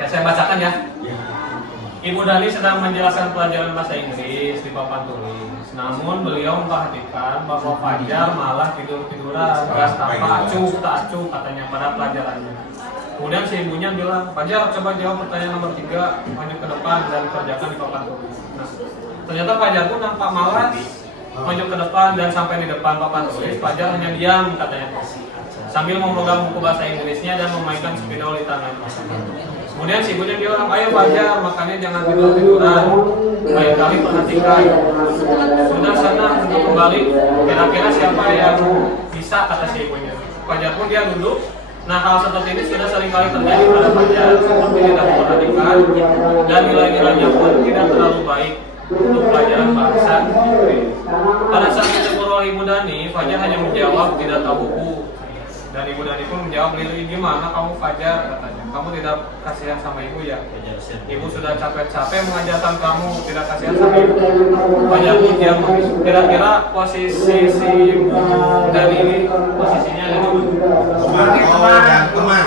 ya, saya bacakan ya. Ibu Dani sedang menjelaskan pelajaran bahasa Inggris di papan tulis. Namun beliau memperhatikan bahwa Fajar malah tidur-tiduran, gas acuh katanya pada pelajarannya. Kemudian si ibunya bilang, Fajar coba jawab pertanyaan nomor 3, maju ke depan dan kerjakan di papan tulis. Nah, ternyata Fajar pun nampak malas maju ke depan dan sampai di depan papan tulis. Fajar hanya diam katanya, sambil memegang buku bahasa Inggrisnya dan memainkan spidol di tangannya. Kemudian si ibunya bilang, ayo Fajar, makanya jangan tidur-tiduran. Lain kali perhatikan. Sudah sana untuk kembali. Kira-kira siapa yang bisa, kata si ibunya. Fajar pun dia duduk. Nah, hal seperti ini sudah seringkali terjadi pada Fajar, seperti tidak memperhatikan dan nilai-nilainya pun tidak terlalu baik untuk pelajaran bahasa Inggris. Pada saat ditegur oleh Ibu Dani, Fajar hanya menjawab tidak tahu buku. Dan Ibu Dani pun menjawab, Lili, gimana kamu Fajar, katanya. Kamu tidak kasihan sama ibu ya? Ibu sudah capek-capek mengajarkan kamu, tidak kasihan sama ibu. Fajar pun diam. Kira-kira posisi si Ibu Dani ini posisinya ada di mana? Teman.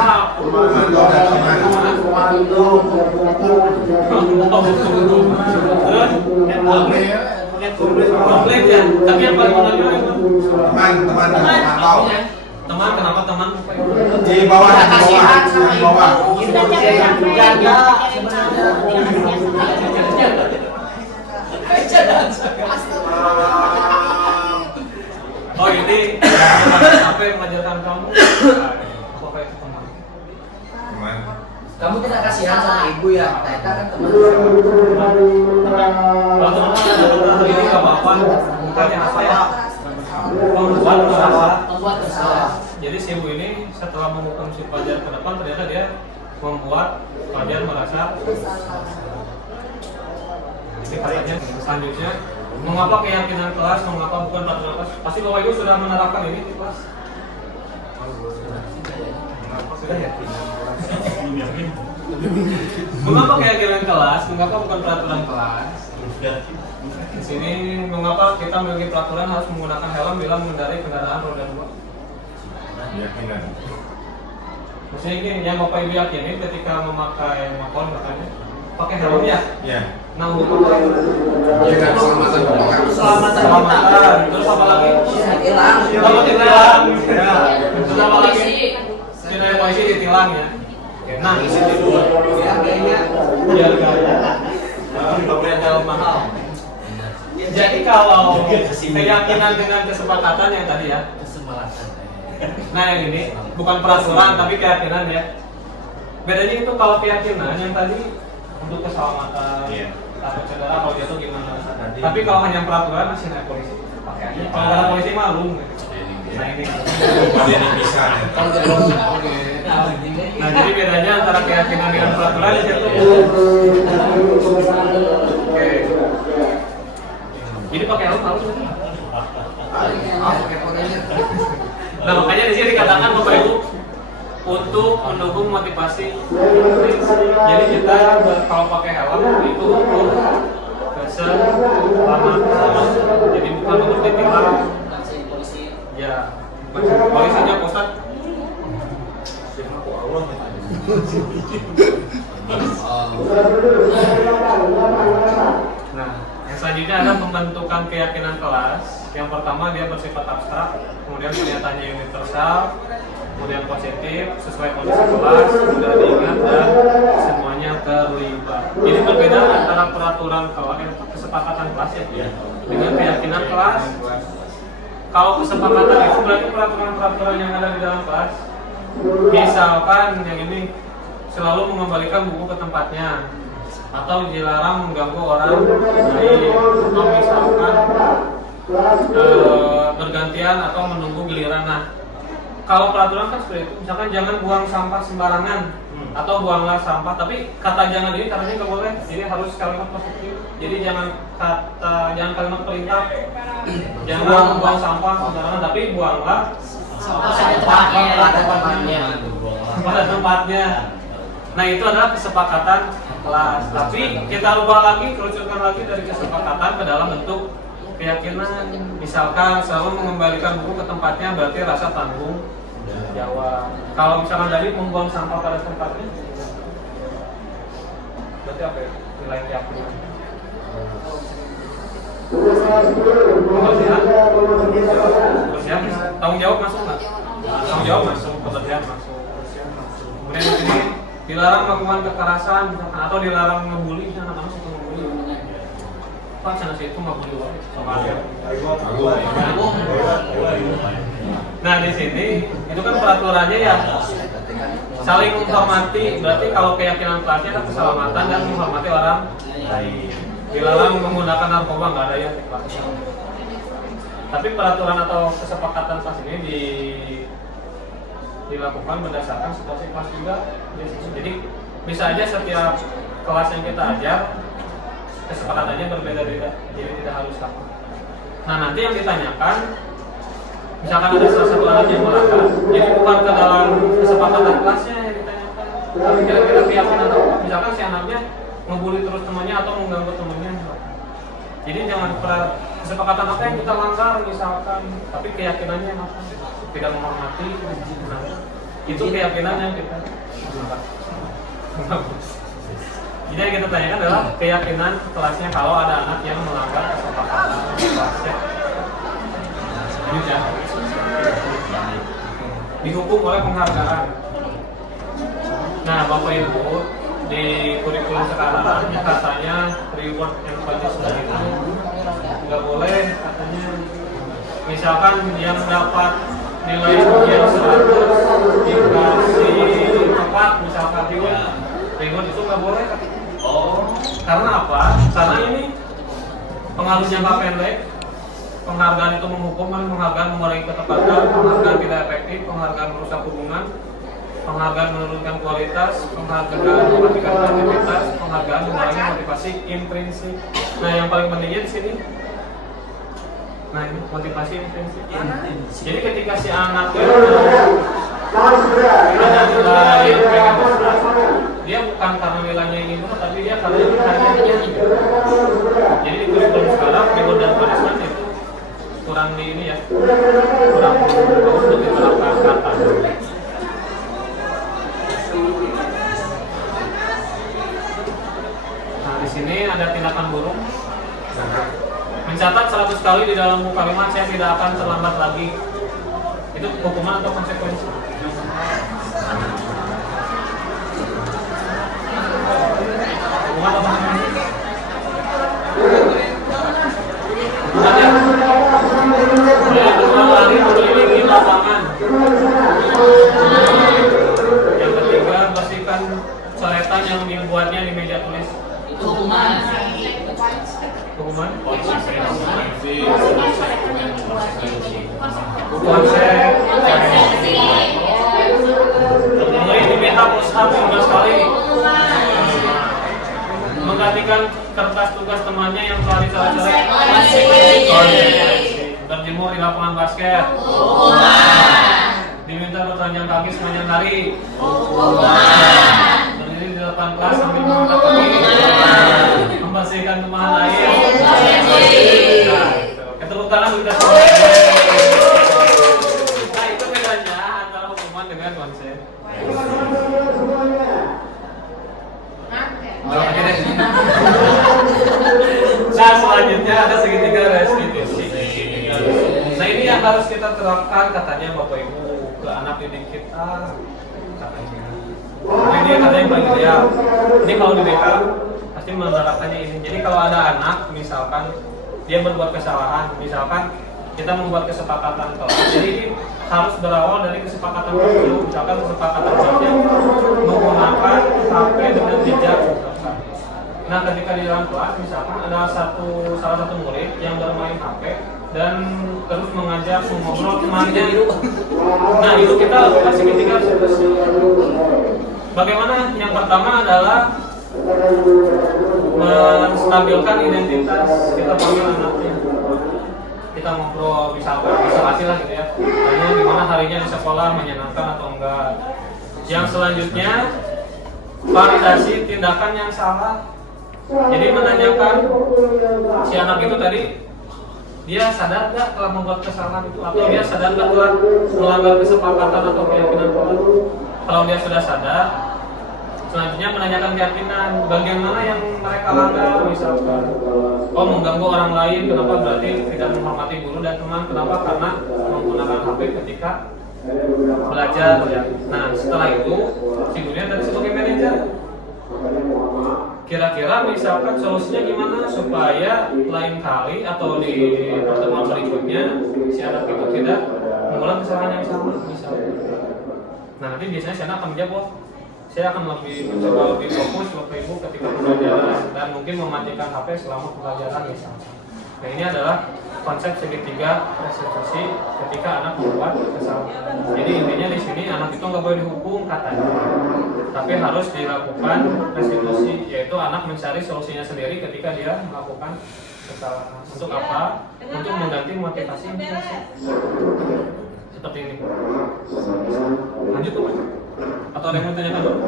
Komplain ya, tapi yang paling menonjol itu teman, kenapa teman? Di bawah. Sudah capek-capek Jaga Oh ini sampai mengajarkan kamu. Apa itu teman? Kamu tidak kasihan sama ibu ya? Kita kan teman. Kalau teman-teman ini nggak apa-apa, bukannya apa ya? Membuat bersalah. Jadi si ibu ini setelah menghukum si Fajar ke depan, ternyata dia membuat Fajar merasa bersalah. Jadi katanya selanjutnya, mengapa keyakinan kelas, mengapa bukan peraturan kelas? Pasti Bapak Ibu sudah menerapkan ini di kelas. Sudah ya? Mengapa keyakinan kelas, mengapa bukan peraturan kelas? Di sini mengapa kita memiliki peraturan harus menggunakan helm bila mengendarai kendaraan roda 2? Keyakinan. Maksudnya ini yang Bapak Ibu yakini ketika memakai motor katanya pakai helm ya? Iya. Nah, untuk apa? Jaga keselamatan. Keselamatan. Terus apa lagi? Hilang. Kalau ditilang. Terus apa lagi? Tidak polisi ditilang ya. Nah, di situ dulu. Harganya. Biar gaya. Pembelian helm mahal. Jadi kalau keyakinan dengan kesepakatan yang tadi ya. Nah yang ini bukan peraturan tapi keyakinan ya. Bedanya itu kalau keyakinan yang tadi untuk keselamatan, takut cedera kalau jatuh gimana. Tapi kalau hanya peraturan masih naik polisi. Pakai aja. Kalau ada polisi malu. Nah ini. Jadi bisa. Nah jadi bedanya antara keyakinan dengan peraturan di situ. Oke. Jadi pakai helm harus. Nah makanya di sini dikatakan Bapak Ibu untuk mendukung motivasi. Jadi kita kalau pakai helm itu untuk keselamatan. Jadi bukan untuk ditilang. Ya, polisinya Ustaz. Nah, yang selanjutnya ada pembentukan keyakinan kelas. Yang pertama dia bersifat abstrak, kemudian kenyataannya universal, kemudian positif, sesuai kondisi kelas, mudah diingat dan semuanya terlibat. Ini berbeda antara peraturan kelas dan kesepakatan kelas ya, dengan keyakinan kelas. Kalau kesepakatan itu berarti peraturan-peraturan yang ada di dalam kelas. Misalkan yang ini selalu mengembalikan buku ke tempatnya. atau dilarang mengganggu orang lain, atau misalkan bergantian atau menunggu giliran. Nah, kalau peraturan kan seperti itu, misalkan jangan buang sampah sembarangan atau buanglah sampah, tapi kata jangan ini katanya nggak boleh, jadi harus kalimat positif. Jadi jangan kalimat perintah, jangan buang sampah sembarangan, tapi buanglah pada tempatnya. Nah, itu adalah kesepakatan kelas. Tapi kita rubah lagi, kerucutkan lagi dari kesepakatan ke dalam bentuk keyakinan. Misalkan selalu mengembalikan buku ke tempatnya, berarti rasa tanggung jawab. Kalau misalkan tadi membuang sampah pada tempatnya, berarti apa ya? Nilai keyakinan. Kebersihan, tanggung jawab masuk nggak? Tanggung jawab masuk, kebersihan masuk. Kemudian di sini dilarang melakukan kekerasan, misalkan, atau dilarang ngebully, misalkan anak suka ngebully. Pak, sana situ ngebully wae. Nah, di sini itu kan peraturannya ya saling menghormati. Berarti kalau keyakinan kelasnya kan keselamatan dan menghormati orang lain. Dilarang menggunakan narkoba, nggak ada yang di kelas. Tapi peraturan atau kesepakatan kelas ini dilakukan berdasarkan situasi kelas juga. Jadi bisa aja setiap kelas yang kita ajar kesepakatannya berbeda-beda, jadi tidak harus sama. Nah, nanti yang ditanyakan, misalkan ada salah satu anak yang melanggar, jadi bukan ke dalam kesepakatan kelasnya yang ditanyakan, tapi kira-kira keyakinan apa? Misalkan si anaknya ngebully terus temannya atau mengganggu temannya. Jadi jangan kesepakatan apa yang kita langgar misalkan, tapi keyakinannya apa? Tidak menghormati. Nah, itu keyakinan yang kita langgar. Jadi yang kita tanyakan adalah keyakinan kelasnya kalau ada anak yang melanggar kesepakatan kelasnya. Ini ya. Dihukum oleh penghargaan. Nah, Bapak Ibu, di kurikulum sekarang katanya reward yang paling sedang itu nggak boleh katanya. Misalkan yang dapat nilai ujian 100 dikasih 4, misalkan reward itu nggak boleh. Karena apa? Karena ini pengaruh jangka pendek. Penghargaan itu menghukum, penghargaan mengurangi ketepatan, penghargaan tidak efektif, penghargaan merusak hubungan, penghargaan menurunkan kualitas, penghargaan mematikan kreativitas, penghargaan mengurangi motivasi intrinsik. Nah, yang paling pentingnya di sini, nah ini motivasi intrinsik. Jadi ketika si anak itu ada nilai pengen besar, dia bukan karena nilainya ingin besar, tapi dia karena nilainya ingin. Jadi di kurikulum sekarang reward dan punishment itu kurang di ini ya, kurang bagus untuk diterapkan kata. Nah, di sini ada tindakan buruk. Mencatat 100 kali di dalam buku kalimat, saya tidak akan terlambat lagi. Itu hukuman atau konsekuensi? Hukuman atau konsekuensi? Hukuman ya? Boleh berulang kali mengelilingi lapangan. Yang ketiga, bersihkan coretan yang dibuatnya di meja tulis. Hukuman. Hukuman? Murid diminta berusaha 15 kali menggantikan kertas tugas temannya yang telah dicoret-coret. Berjemur di lapangan basket. Diminta bertelanjang kaki sepanjang hari. Berdiri di depan kelas sambil mengangkat kaki. Membersihkan tumpahan air. Nah, tepuk tangan kita semua. Nah, itu bedanya antara hukuman dengan konsep. Nah, selanjutnya ada segitiga restitusi. Nah, ini yang harus kita terapkan katanya Bapak Ibu ke anak didik kita katanya. Nah, ini katanya yang paling ideal. Ini kalau di BK pasti menerapkannya ini. Jadi kalau ada anak misalkan dia berbuat kesalahan, misalkan kita membuat kesepakatan kelas. Jadi ini harus berawal dari kesepakatan dulu. Misalkan kesepakatan kelasnya menggunakan HP dengan jejak. salah satu murid yang bermain HP dan terus mengajak mengobrol temannya. Nah, itu kita lakukan seketika. Bagaimana? Yang pertama adalah menstabilkan identitas. Kita panggil anaknya, kita ngobrol, misalkan isolasi lah gitu ya. Lalu gimana harinya di sekolah, menyenangkan atau enggak. Yang selanjutnya validasi tindakan yang salah. Jadi menanyakan si anak itu tadi, dia sadar nggak telah membuat kesalahan itu, atau dia sadar nggak telah melanggar kesepakatan atau keyakinan Tuhan. Kalau dia sudah sadar, selanjutnya menanyakan keyakinan bagian mana yang mereka langgar. Misalkan, oh mengganggu orang lain, kenapa? Berarti tidak menghormati guru dan teman. Kenapa? Karena menggunakan HP ketika belajar ya. Nah, setelah itu si gurunya tadi sebagai manajer, kira-kira misalkan solusinya gimana supaya lain kali atau di pertemuan berikutnya si anak itu tidak mengulang kesalahan yang sama misalnya. Nah, nanti biasanya si anak akan menjawab, "Oh, saya akan mencoba lebih fokus Bapak Ibu ketika pembelajaran dan mungkin mematikan HP selama pembelajaran misalnya." Nah, ini adalah konsep segitiga restitusi ketika anak membuat kesalahan. Jadi intinya di sini anak itu nggak boleh dihukum katanya, tapi harus dilakukan restitusi, yaitu anak mencari solusinya sendiri ketika dia melakukan kesalahan. Untuk apa? Untuk mengganti motivasi motivasi. Seperti ini. Lanjut tuh, atau ada yang mau tanyakan dulu?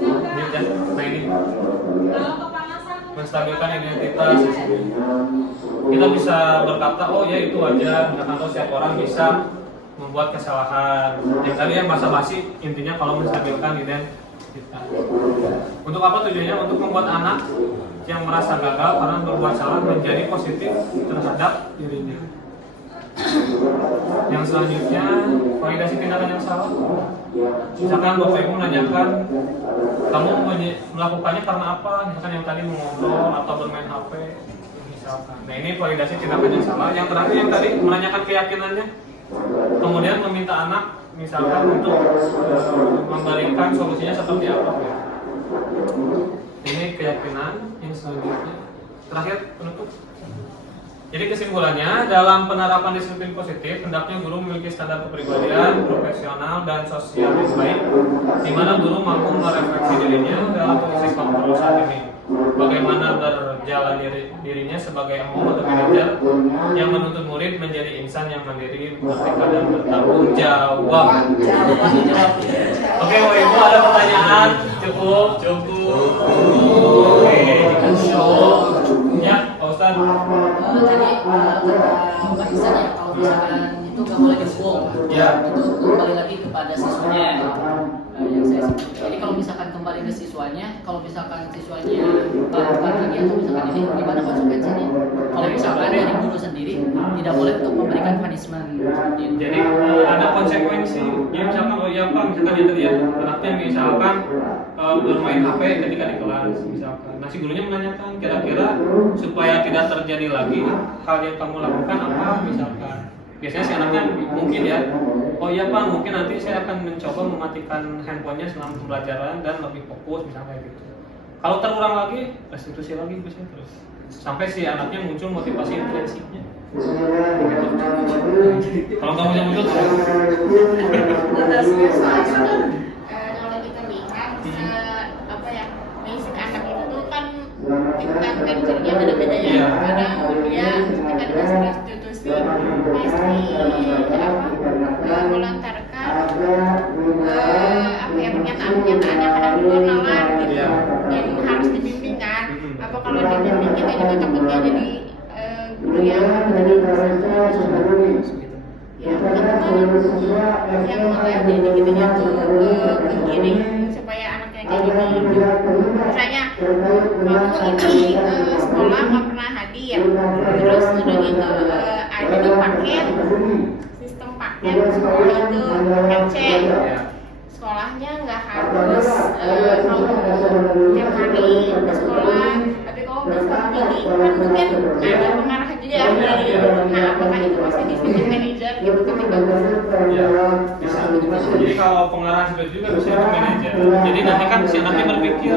Lanjut ya. Nah ini menstabilkan identitas. Kita bisa berkata, oh ya itu aja, misalkan kalau setiap orang bisa membuat kesalahan. Yang tadi yang basa-basi, intinya kalau menstabilkan identitas. Untuk apa tujuannya? Untuk membuat anak yang merasa gagal karena berbuat salah menjadi positif terhadap dirinya. Yang selanjutnya, validasi tindakan yang salah. Misalkan Bapak Ibu menanyakan, kamu melakukannya karena apa? Misalkan yang tadi mengobrol atau bermain HP misalkan. Nah, ini validasi tindakan yang salah. Yang terakhir yang tadi menanyakan keyakinannya, kemudian meminta anak misalkan untuk memberikan solusinya seperti apa. Ini keyakinan. Yang selanjutnya terakhir penutup. Jadi kesimpulannya, dalam penerapan disiplin positif, hendaknya guru memiliki standar kepribadian, profesional, dan sosial yang baik, di mana guru mampu merefleksi dirinya dalam kondisi kontrol saat ini. Bagaimana berjalan dirinya sebagai MO atau manajer yang menuntut murid menjadi insan yang mandiri, merdeka, dan bertanggung jawab. Oke, Bapak Ibu, ada pertanyaan? Cukup. Oke, ya, Pak Ustaz. Jadi Pak Ihsan ya, kalau misalkan itu nggak boleh dihukum, Ya. itu kembali lagi kepada siswanya. Yang saya sebut. Jadi kalau misalkan kembali ke siswanya, kalau misalkan siswanya melakukan ini atau misalkan ini, gimana konsekuensinya? Kalau misalkan dari guru sendiri tidak boleh untuk memberikan punishment seperti itu. Jadi ada konsekuensi. Ya misalkan, oh iya Pak, misalkan itu ya, anaknya misalkan bermain HP ketika di kelas misalkan. Nah, si gurunya menanyakan, kira-kira supaya tidak terjadi lagi hal yang kamu lakukan apa misalkan. Biasanya si anaknya mungkin ya, oh iya Pak, mungkin nanti saya akan mencoba mematikan handphonenya selama pembelajaran dan lebih fokus misalnya kayak gitu. Kalau terulang lagi, restitusi lagi biasanya terus sampai si anaknya muncul motivasi intrinsiknya. Kalau nggak muncul terus. Kalau kita lihat apa ya, basic anak itu tuh kan tingkat manajernya beda-beda ya. Iya. Kadang dia ketika dikasih restitusi pasti melontarkan apa ya, pernyataan-pernyataan yang kadang di luar nalar gitu. Iya. Dan harus dibimbing kan. Apa kalau dibimbing kita juga takutnya jadi guru yang jadi ya teman-teman yang melihat diri kita tuh begini supaya anaknya kayak gini gitu. Misalnya kamu ini sekolah nggak pernah hadir, terus udah gitu ada tuh paket sistem paket sekolah itu capture sekolahnya nggak harus kamu tiap hari di sekolah, tapi kamu bisa pilih kan mungkin ada pengarah juga dari nah apakah itu masih disiplin manajer gitu ketika Ya, bisa. Jadi kalau pengarah seperti juga bisa ke manajer. Jadi nanti kan si anaknya berpikir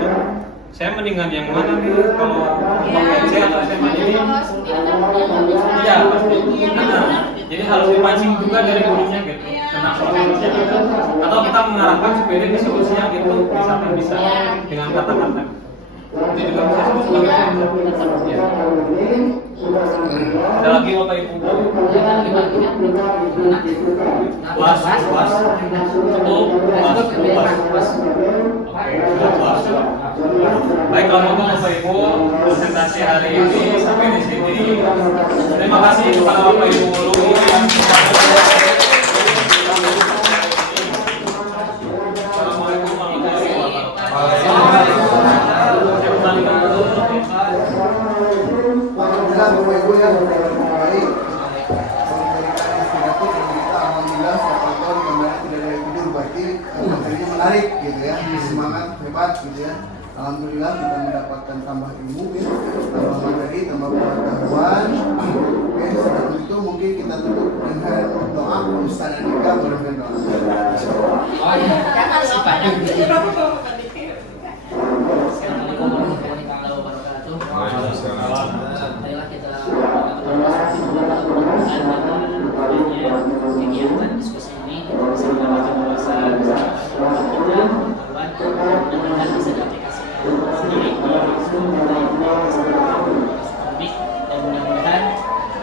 saya mendingan yang mana nih kalau pakai C atau SMA ini? Kalau sendiri kan punya bisa. Iya, pasti. Iya, Nah, benar. jadi harus dipancing juga dari gurunya gitu. Kenapa solusinya gitu? Atau kita mengarahkan supaya di solusinya gitu, misalkan bisa dengan kata-kata. Itu juga bisa sebagai contoh. Ya. Ada lagi Bapak Ibu? Was. Oke, sudah puas. Baik, kalau Bapak Ibu, presentasi hari ini sampai di sini. Terima kasih kepada Bapak Ibu guru yang Assalamualaikum warahmatullahi wabarakatuh. Alhamdulillah Bapak Ibu ya, baik. Memberikan inspiratif dan kita alhamdulillah setiap tahun kemarin tidak ada tidur berarti materinya menarik gitu ya, semangat hebat gitu ya. Alhamdulillah kita mendapatkan tambah ilmu ya, tambah materi, tambah pengetahuan. Oke, sebelum itu mungkin kita tutup dengan doa Ustaz Andika berdoa. Jangan sifatnya gitu. Assalamualaikum warahmatullahi wabarakatuh. Marilah kita kegiatan diskusi ini kita bisa mendapatkan wawasan, bisa mendapatkan pengetahuan, mudah-mudahan bisa diaplikasikan sendiri di ekonomi dan mudah-mudahan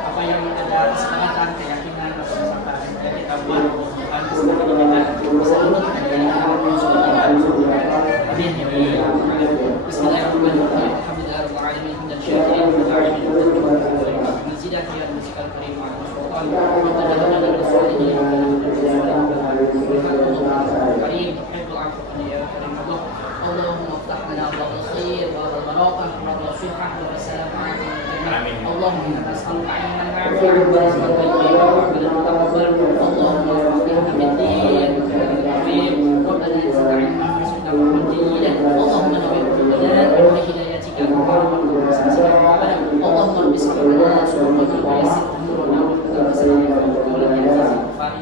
apa yang ada kesepakatan, keyakinan atau kesepakatan yang kita buat mudah-mudahan bisa dijadikan bisa untuk kita jadikan amin ya Allah. Bismillahirrahmanirrahim. Alhamdulillahirabbil alamin dan syakirin wa da'imin wa mazidan ya rizqal karim wa sultan wa tadallana bi rasulihi wa karim tuhibbul afwa ya karim Allah. Allahumma iftah lana abwaabal khair wa barakah wa nasiha wa salamah amin. Allahumma inna nas'aluka ilman nafi'an wa rizqan tayyiban wa 'amalan mutaqabbal. Allahumma faqihna fid din ربنا زدنا علما وارزقنا حكما جيدا اللهم نور قلوبنا بنور هدايتك اللهم رب اشرح لنا صدورنا ويسر امورنا واهدنا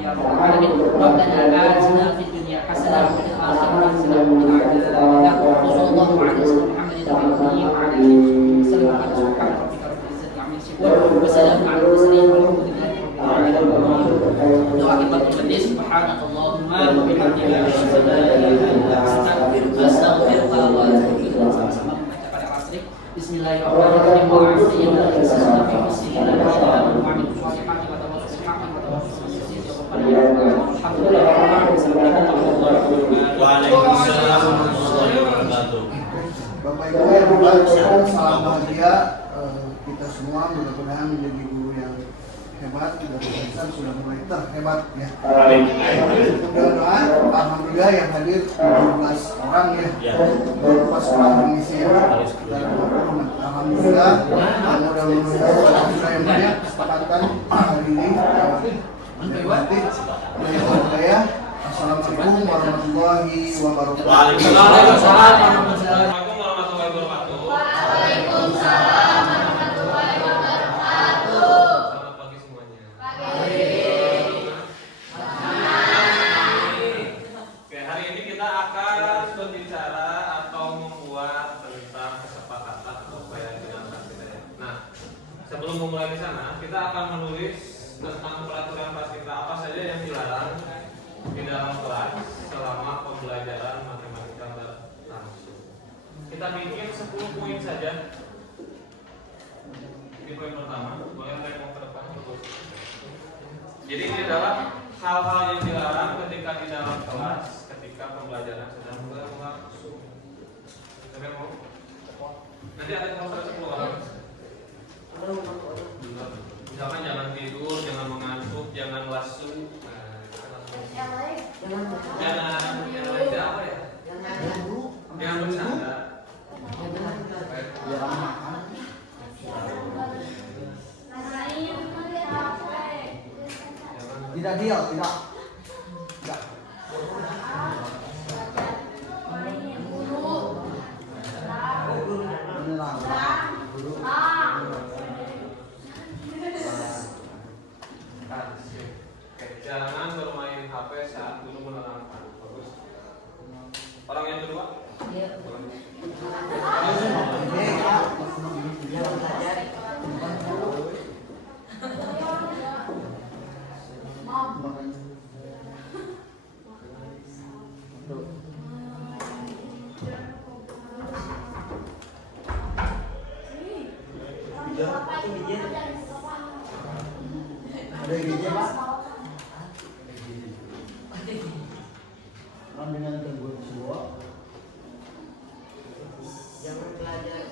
يا رب العالمين ربنا آتنا في الدنيا حسنه وفي الاخره حسنه وقنا عذاب النار وصلى الله على سيدنا محمد وعلى اله وسلم سبحان ربك رب العزه عما يصفون وسلام على المرسلين والحمد لله رب العالمين. Doa kita berbeda subhanaka Allahumma wa bihamdika asyhadu an la ilaha illa anta astaghfiruka wa atubu ilaik. Sama-sama membaca pada asri. Bismillahirrahmanirrahim. Wa a'udzu billahi fi muslimin wa a'udzu billahi wa tawassul haqqan wa tawassul bis-sidqi wa alhamdulillah Waalaikumsalam warahmatullahi wabarakatuh. Bapak Ibu yang berbahagia, salam bahagia kita semua mudah-mudahan menjadi guru yang hebat dan Ustaz sudah mulai terhebat ya. Doa alhamdulillah yang hadir 17 orang ya. Baru pas mengisi ya. Alhamdulillah mudah-mudahan sudah yang banyak kesepakatan hari ini. Assalamualaikum warahmatullahi wabarakatuh. Waalaikumsalam warahmatullahi wabarakatuh. Waalaikumsalam warahmatullahi wabarakatuh. Selamat pagi semuanya. Oke, hari ini kita akan berbicara atau membuat tentang kesepakatan supaya tidak kita. Nah, sebelum memulai di sana, kita akan menulis tentang peraturan kelas kita apa saja yang dilarang di dalam kelas selama pembelajaran matematika berlangsung. Kita bikin 10 poin saja. Ini poin pertama, boleh naik ke depan. Jadi ini adalah hal-hal yang dilarang ketika di dalam kelas, ketika pembelajaran sedang berlangsung. Sampai mau? Nanti ada kelas 10 orang. Misalkan jangan tidur, jangan mengantuk, jangan lesu. Jangan apa ya? Jangan bercanda. Tidak deal, tidak. Jangan bermain HP saat guru menerangkan. Bagus. Orang yang kedua? Iya. Ada gigi Pak? Dengan gangguan jiwa. Jangan belajar.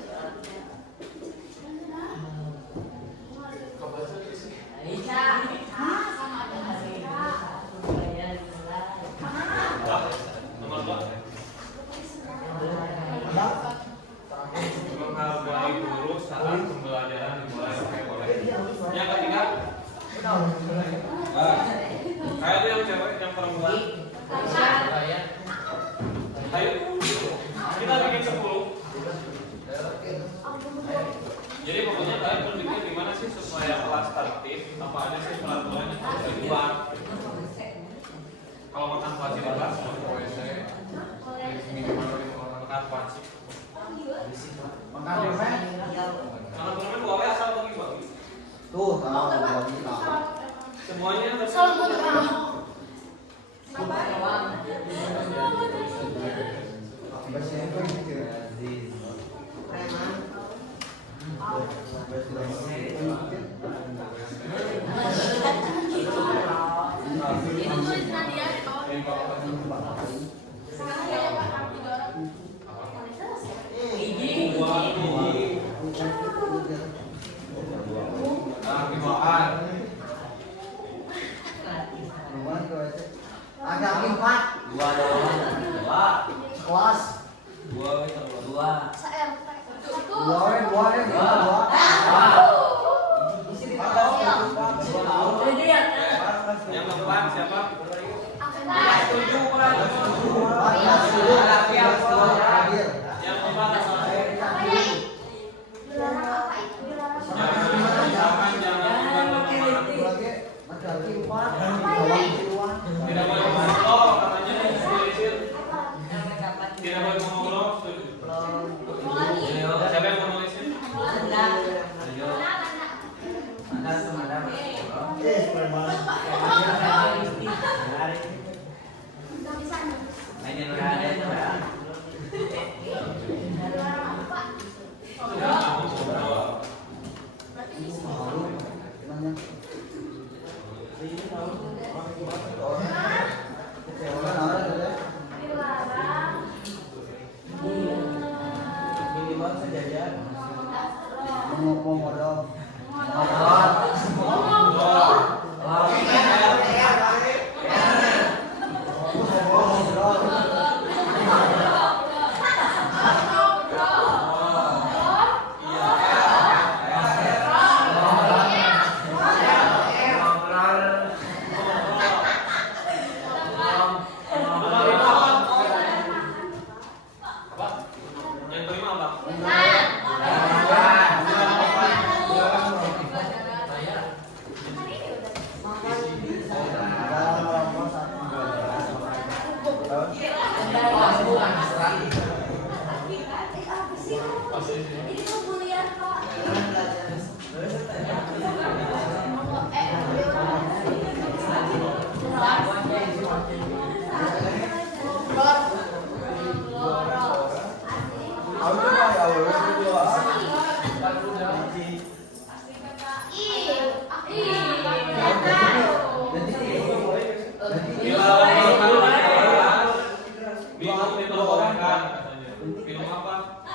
Menghargai guru saat pembelajaran dimulai. Oke, boleh. Yang ketiga, kayak itu yang cewek, yang perempuan. Ayo, kita bikin 10. Jadi pokoknya kalian berpikir gimana sih supaya kelas tertib, apa aja sih peraturan yang harus dibuat. Kalau makan fasilitas, mau WC, minimal 5 orang makan wajib. Makan permen. Makan permen boleh asal bagi-bagi. Tuh, tahu bagi tahu. Semuanya ada. Agak 4. 2 doang. 2. Kelas. 2. Yang keempat siapa? Yang keempat tidak boleh ngobrol, katanya diselisir. Tidak boleh ngobrol, siapa yang mau nulisin? Yang kelima apa? Minum diperbolehkan katanya. Minum apa?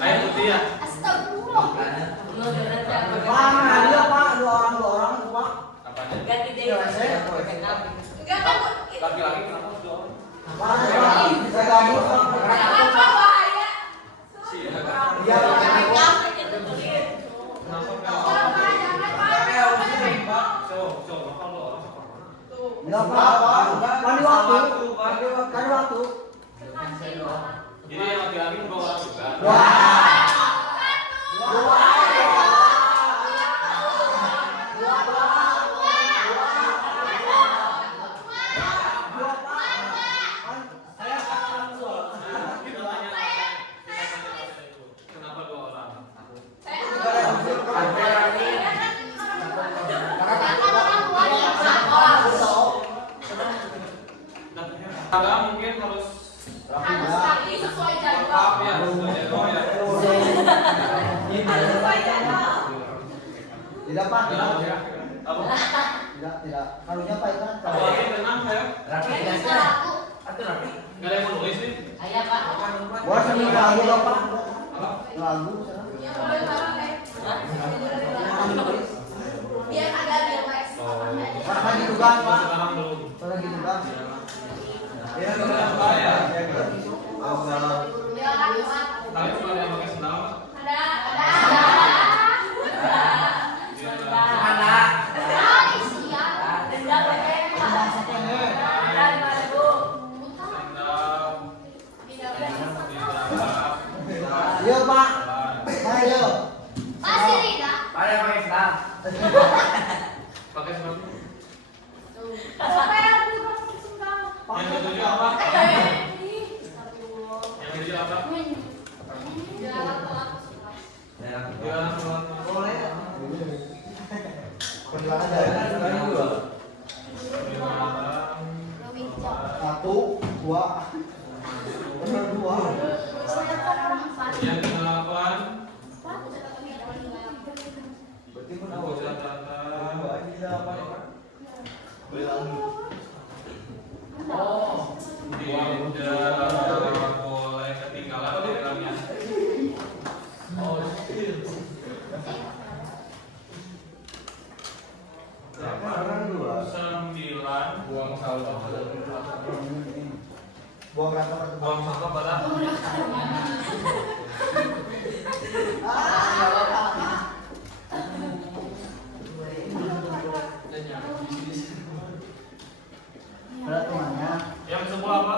Air putih ya? Apanya? Laki-laki kenapa harus 2 orang? Jadi yang laki-laki 2 orang juga. Kenapa 2 orang? Agak mungkin harus sesuai jadwal. lengkap ya, sesuai jadwal ya. Tidak Pak, Tidak. tidak. Karunya Pak itu kan. Apa lagi tenang saya? Rapi Iya, kan? Atau rapi? Nggak ada yang mau nulis nih? Ayah Pak. Gua sering lagu loh Pak. Apa? Lagu sana. Biar agak relax. Pak lagi tugas Pak. Sekarang belum. Pak lagi tugas. Ya, apa ya? Allah. Tapi cuma ada yang pakai sendal. Ada. Mana? Iya Pak. Ayo. Pada pakai sendal. Pakai sendal. Apa yang Yang ketujuh apa? Yang ketujuh apa? Dilarang sholat. Perjuangan dari satu, dua, benar dua. Yang ke-8 Berarti pun aku catatan tidak boleh ketinggalan orderannya. Sembilan buang sampah. Buang rata ke Buang sampah pada Berat temannya. yang ke-10 apa?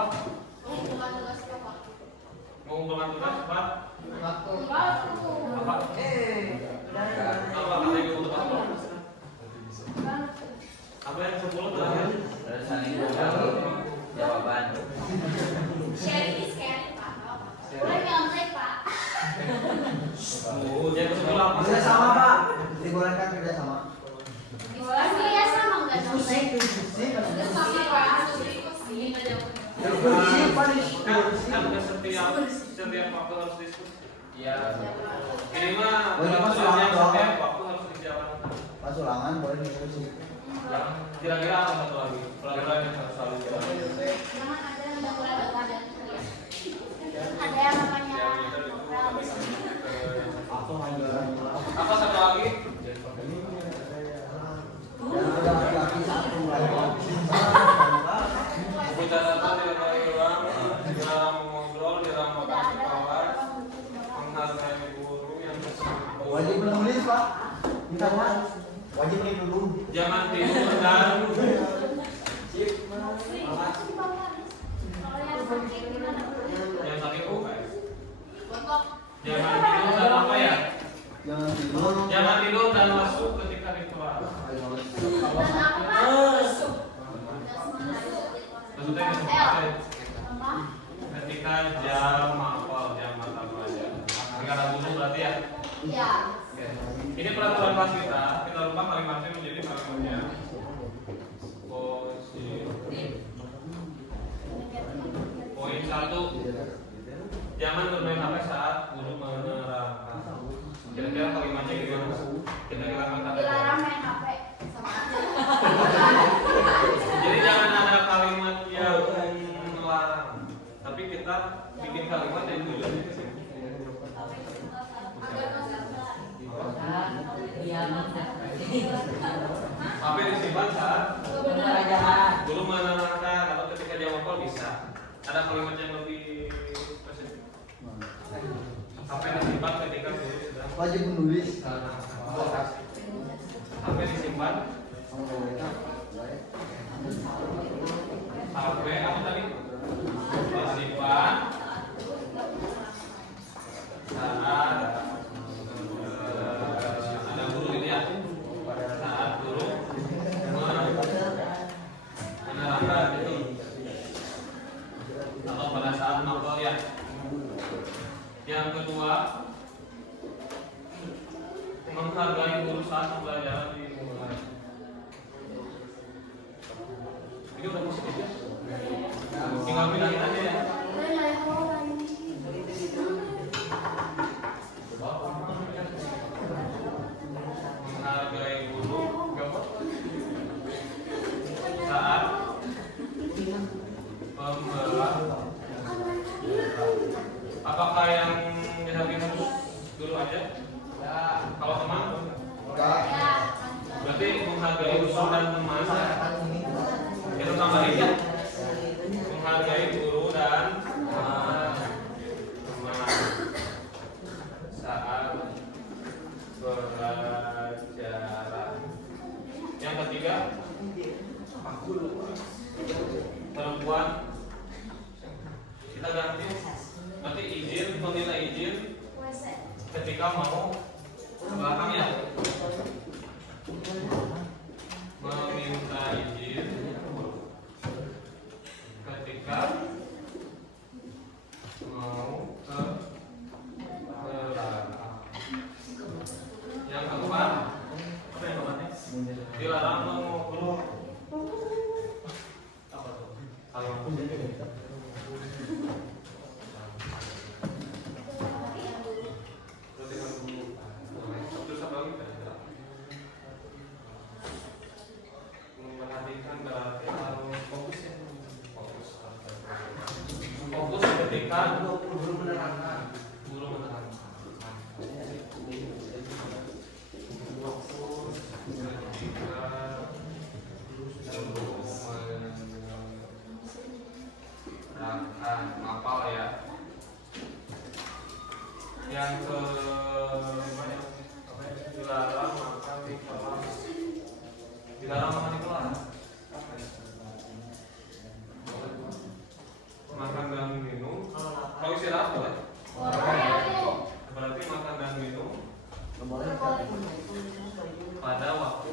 Mengumpulkan tugas apa? Apa? Apa kata ibu untuk apa? Apa yang ke-10 terakhir? Terus saling ngobrol jawaban. Yang ke-10 apa? Kerja sama Pak. Digorengkan kerja sama. Kan setiap waktu harus diskusi. Iya. Ini mah tugas-tugas yang setiap waktu harus dijalankan. Pas ulangan boleh diskusi. Kira-kira apa satu lagi? Pelajaran yang harus selalu dijalankan. Ada yang namanya Apa satu lagi? Dan ada laki-laki satu lagi. Buku catatan tidak hilang, dilarang mengobrol, dilarang makan di kelas, menghargai guru yang bersama. Wajib menulis Pak. Kita Pak. Wajib ini dulu. Jangan tidur dan yang sakit bukan. Jangan tidur dan apa ya? Jangan tidur. Jangan tidur dan masuk ketika di kelas. Maksudnya ketika jam hafal, jam mata pelajaran. Ketika ada guru berarti ya. Oke. Ini peraturan kelas kita lupa kalimatnya menjadi kalimatnya. Poin 1. Jangan bermain HP saat guru menerangkan. Kira-kira kalimatnya gimana? Kira-kira kata dilarang main HP sama Jadi jangan ada kalimat yang melarang, tapi kita bikin kalimat yang tujuannya ke situ. Apa yang disimpan saat guru menerangkan atau ketika dia hafal bisa. Ada kalimat yang lebih spesifik. Apa yang disimpan ketika guru sedang Wajib menulis. apa yang disimpan? HP apa tadi? Disimpan saat ada guru ini ya, saat guru menerangkan itu atau pada saat mapel ya. Yang kedua, menghargai guru saat pembelajaran dimulai. Ini udah positif ya? Tinggal bilangin aja ya. Apakah yang dihargai harus dulu aja? Ya. Kalau teman? Enggak. Berarti menghargai guru dan teman. Itu tambahin ya. Menghargai guru dan teman saat belajar. Yang ketiga, perempuan. Kita ganti. Berarti izin, meminta izin ketika mau ke belakang ya. Meminta izin ketika mau ke belakang. Yang keempat, apa yang keempatnya? Dilarang mengobrol. Apa tuh? Kalau memperhatikan berarti harus fokus ya. Fokus ketika guru menerangkan. Fokus ketika menerangkan, hafal ya. Yang ke dilarang makan di kelas. Dilarang makan di kelas. Makan dan minum. Kalau istirahat boleh. Berarti makan dan minum pada waktu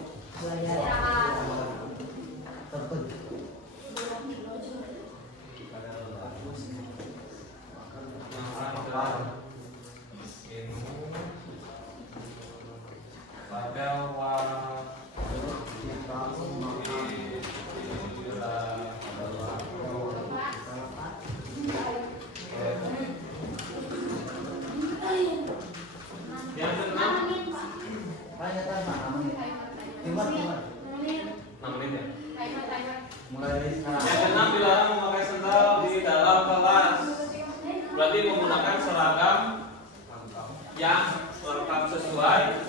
berarti menggunakan seragam yang lengkap sesuai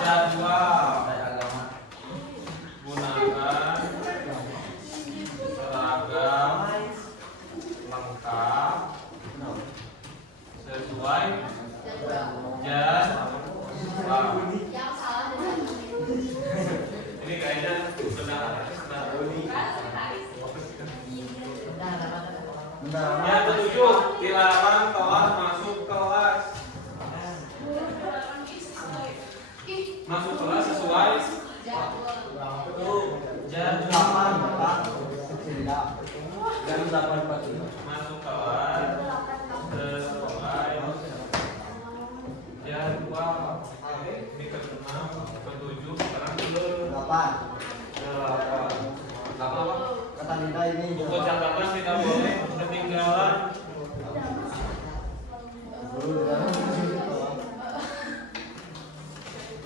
jadwal. Gunakan seragam lengkap sesuai jadwal. Ini kayaknya benar. Yang ketujuh, dilarang telat masuk kelas. Masuk kelas sesuai jadwal. Masuk kelas sesuai jadwal. Ini ke-6, ke-7, sekarang ke-8. Kata minta ini buku catatan tidak boleh ketinggalan.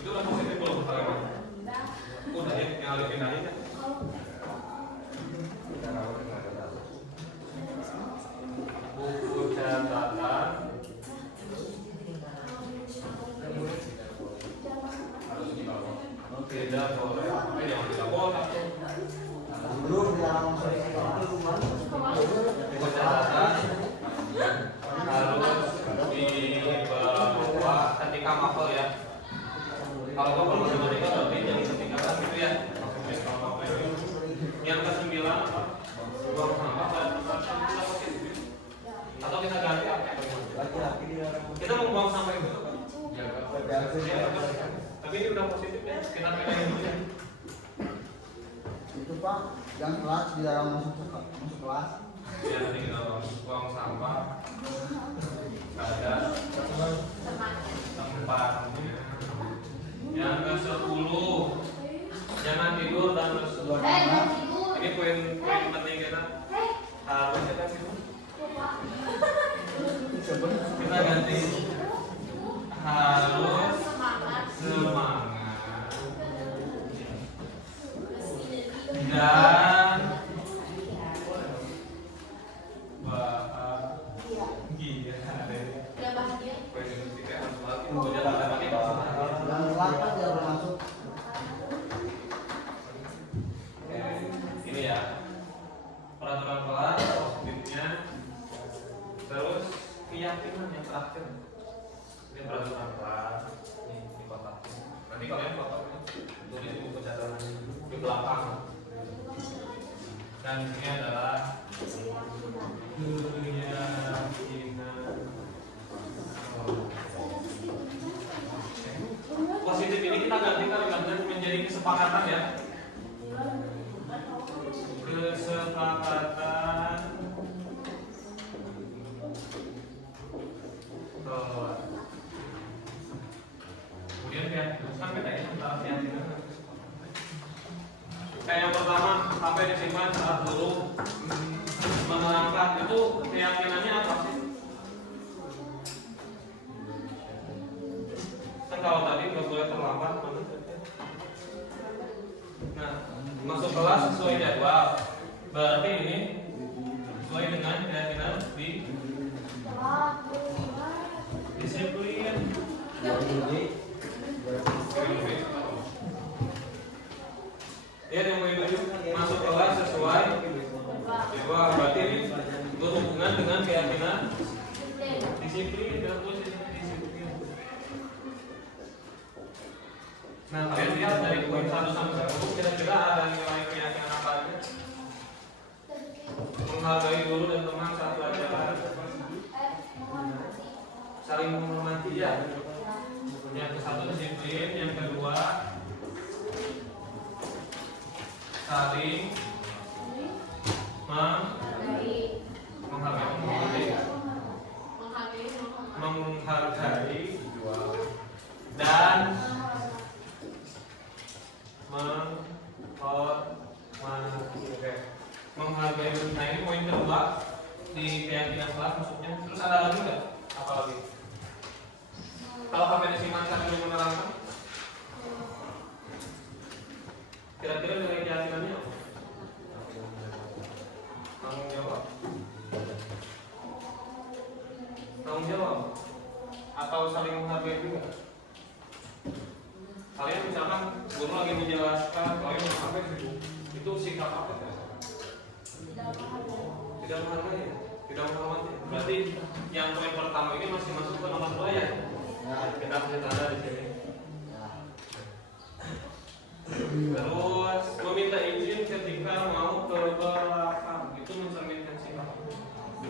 Itu udah positif belum? Udah ya, yang harus pindahin ya. Buku catatan harus dibawa. Tidak boleh. Jangan dibawa. Buku catatan harus dibawa ketika mapel ya. Kalau mapel masih ketika berarti yang ketinggalan gitu ya. Yang ke-9 buang sampah dan tempat sampah positif. Atau kita ganti apa? Kita mau buang sampah itu kan? Tapi ini udah positif ya. Kita pindahin dulu ya. Itu Pak, yang kelas dilarang masuk kelas. Ya nanti kita buang sampah. Ada tempatnya. Yang ke-10, jangan tidur dan lesu. Ini poin penting kita. Harusnya kan itu. Kita ganti. Harus semangat. Dan keyakinan yang terakhir. Ini peraturan ini di kotak. Nanti kalian foto tulis di buku catatan di belakang. Dan ini adalah keyakinan. Positif ini kita ganti kalimatnya menjadi kesepakatan ya. Kesepakatan kemudian ya sampai tadi tentang keyakinan. Kayak yang pertama sampai disimpan saat guru menerangkan itu keyakinannya apa sih? Kan kalau tadi nggak boleh terlambat, nah masuk kelas sesuai jadwal, berarti ini sesuai dengan keyakinan di disiplin. Ya yang masuk kelas sesuai jadwal, berarti ini berhubungan dengan keyakinan disiplin dalam posisi disiplin. Nah kalian lihat dari poin 1 sampai 10 kira-kira ada nilai keyakinan apa aja? Menghargai guru dan teman saat pelajaran, saling menghormati ya. Yang satu disiplin, yang kedua saling menghargai dan menghargai. Nah ini poin kedua di keyakinan kelas maksudnya. Terus ada lagi nggak? Apa lagi? Kalau sampai disiman sambil menerangkan, kira-kira nilai keyakinannya apa? Tanggung jawab. Tanggung jawab atau saling menghargai juga. Kalian misalkan guru lagi menjelaskan, kalian sampai itu sikap apa? Tidak menghargai, tidak menghormati. Berarti yang poin pertama ini masih masuk ke nomor 2 ya? Kita kasih tanda di sini. Terus meminta izin ketika mau ke belakang, itu mencerminkan sikap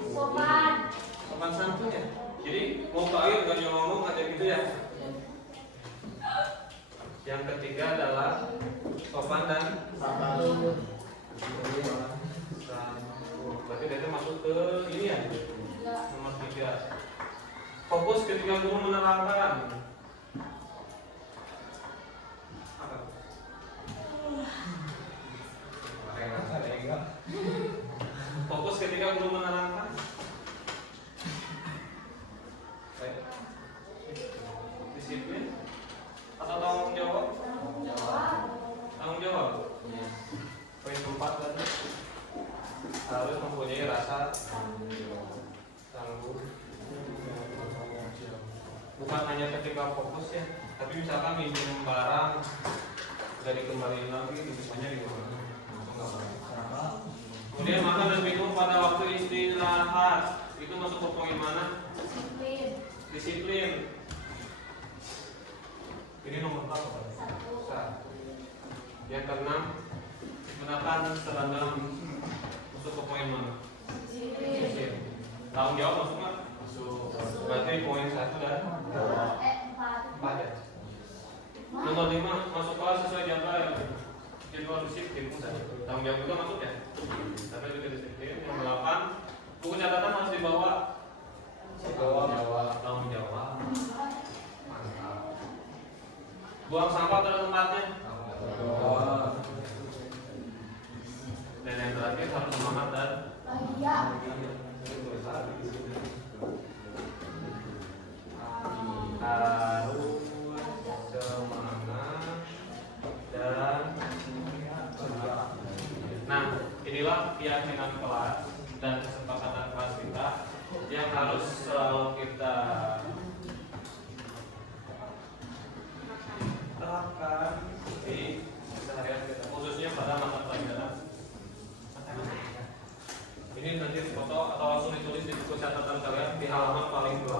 sopan santun ya. Jadi mau ke air gak ngomong aja gitu ya. Yang ketiga adalah sopan dan santun. Berarti itu masuk ke ini ya. Nomor 3. Fokus ketika guru menerangkan. Fokus ketika guru menerangkan. Disiplin atau tanggung jawab? Tanggung jawab. Poin 4 tadi harus mempunyai rasa tanggung. Bukan hanya ketika fokus ya, tapi misalkan minjem barang dari kembali lagi, misalnya di rumah. Kemudian makan dan minum pada waktu istirahat, itu masuk ke poin mana? Disiplin. Ini nomor berapa? 1. Yang keenam, gunakan seragam, masuk ke poin mana? Disiplin. Tanggung jawab masuk nggak? Masuk. Berarti poin 1 dan 4 ya. Nomor 5, masuk kelas sesuai jadwal. Jadwal disiplin. Tanggung jawab juga masuk ya. Sampai juga disiplin. Yang 8, buku catatan harus dibawa. Tanggung jawab. Mantap. Buang sampah pada tempatnya. Dan yang terakhir harus semangat dan harus semangat dan nah inilah keyakinan kelas dan kesepakatan kelas kita yang harus selalu kita terapkan di sehari-hari kita, khususnya pada mata pelajaran matematika. Ini nanti foto atau langsung ditulis di buku catatan kalian di halaman paling belakang.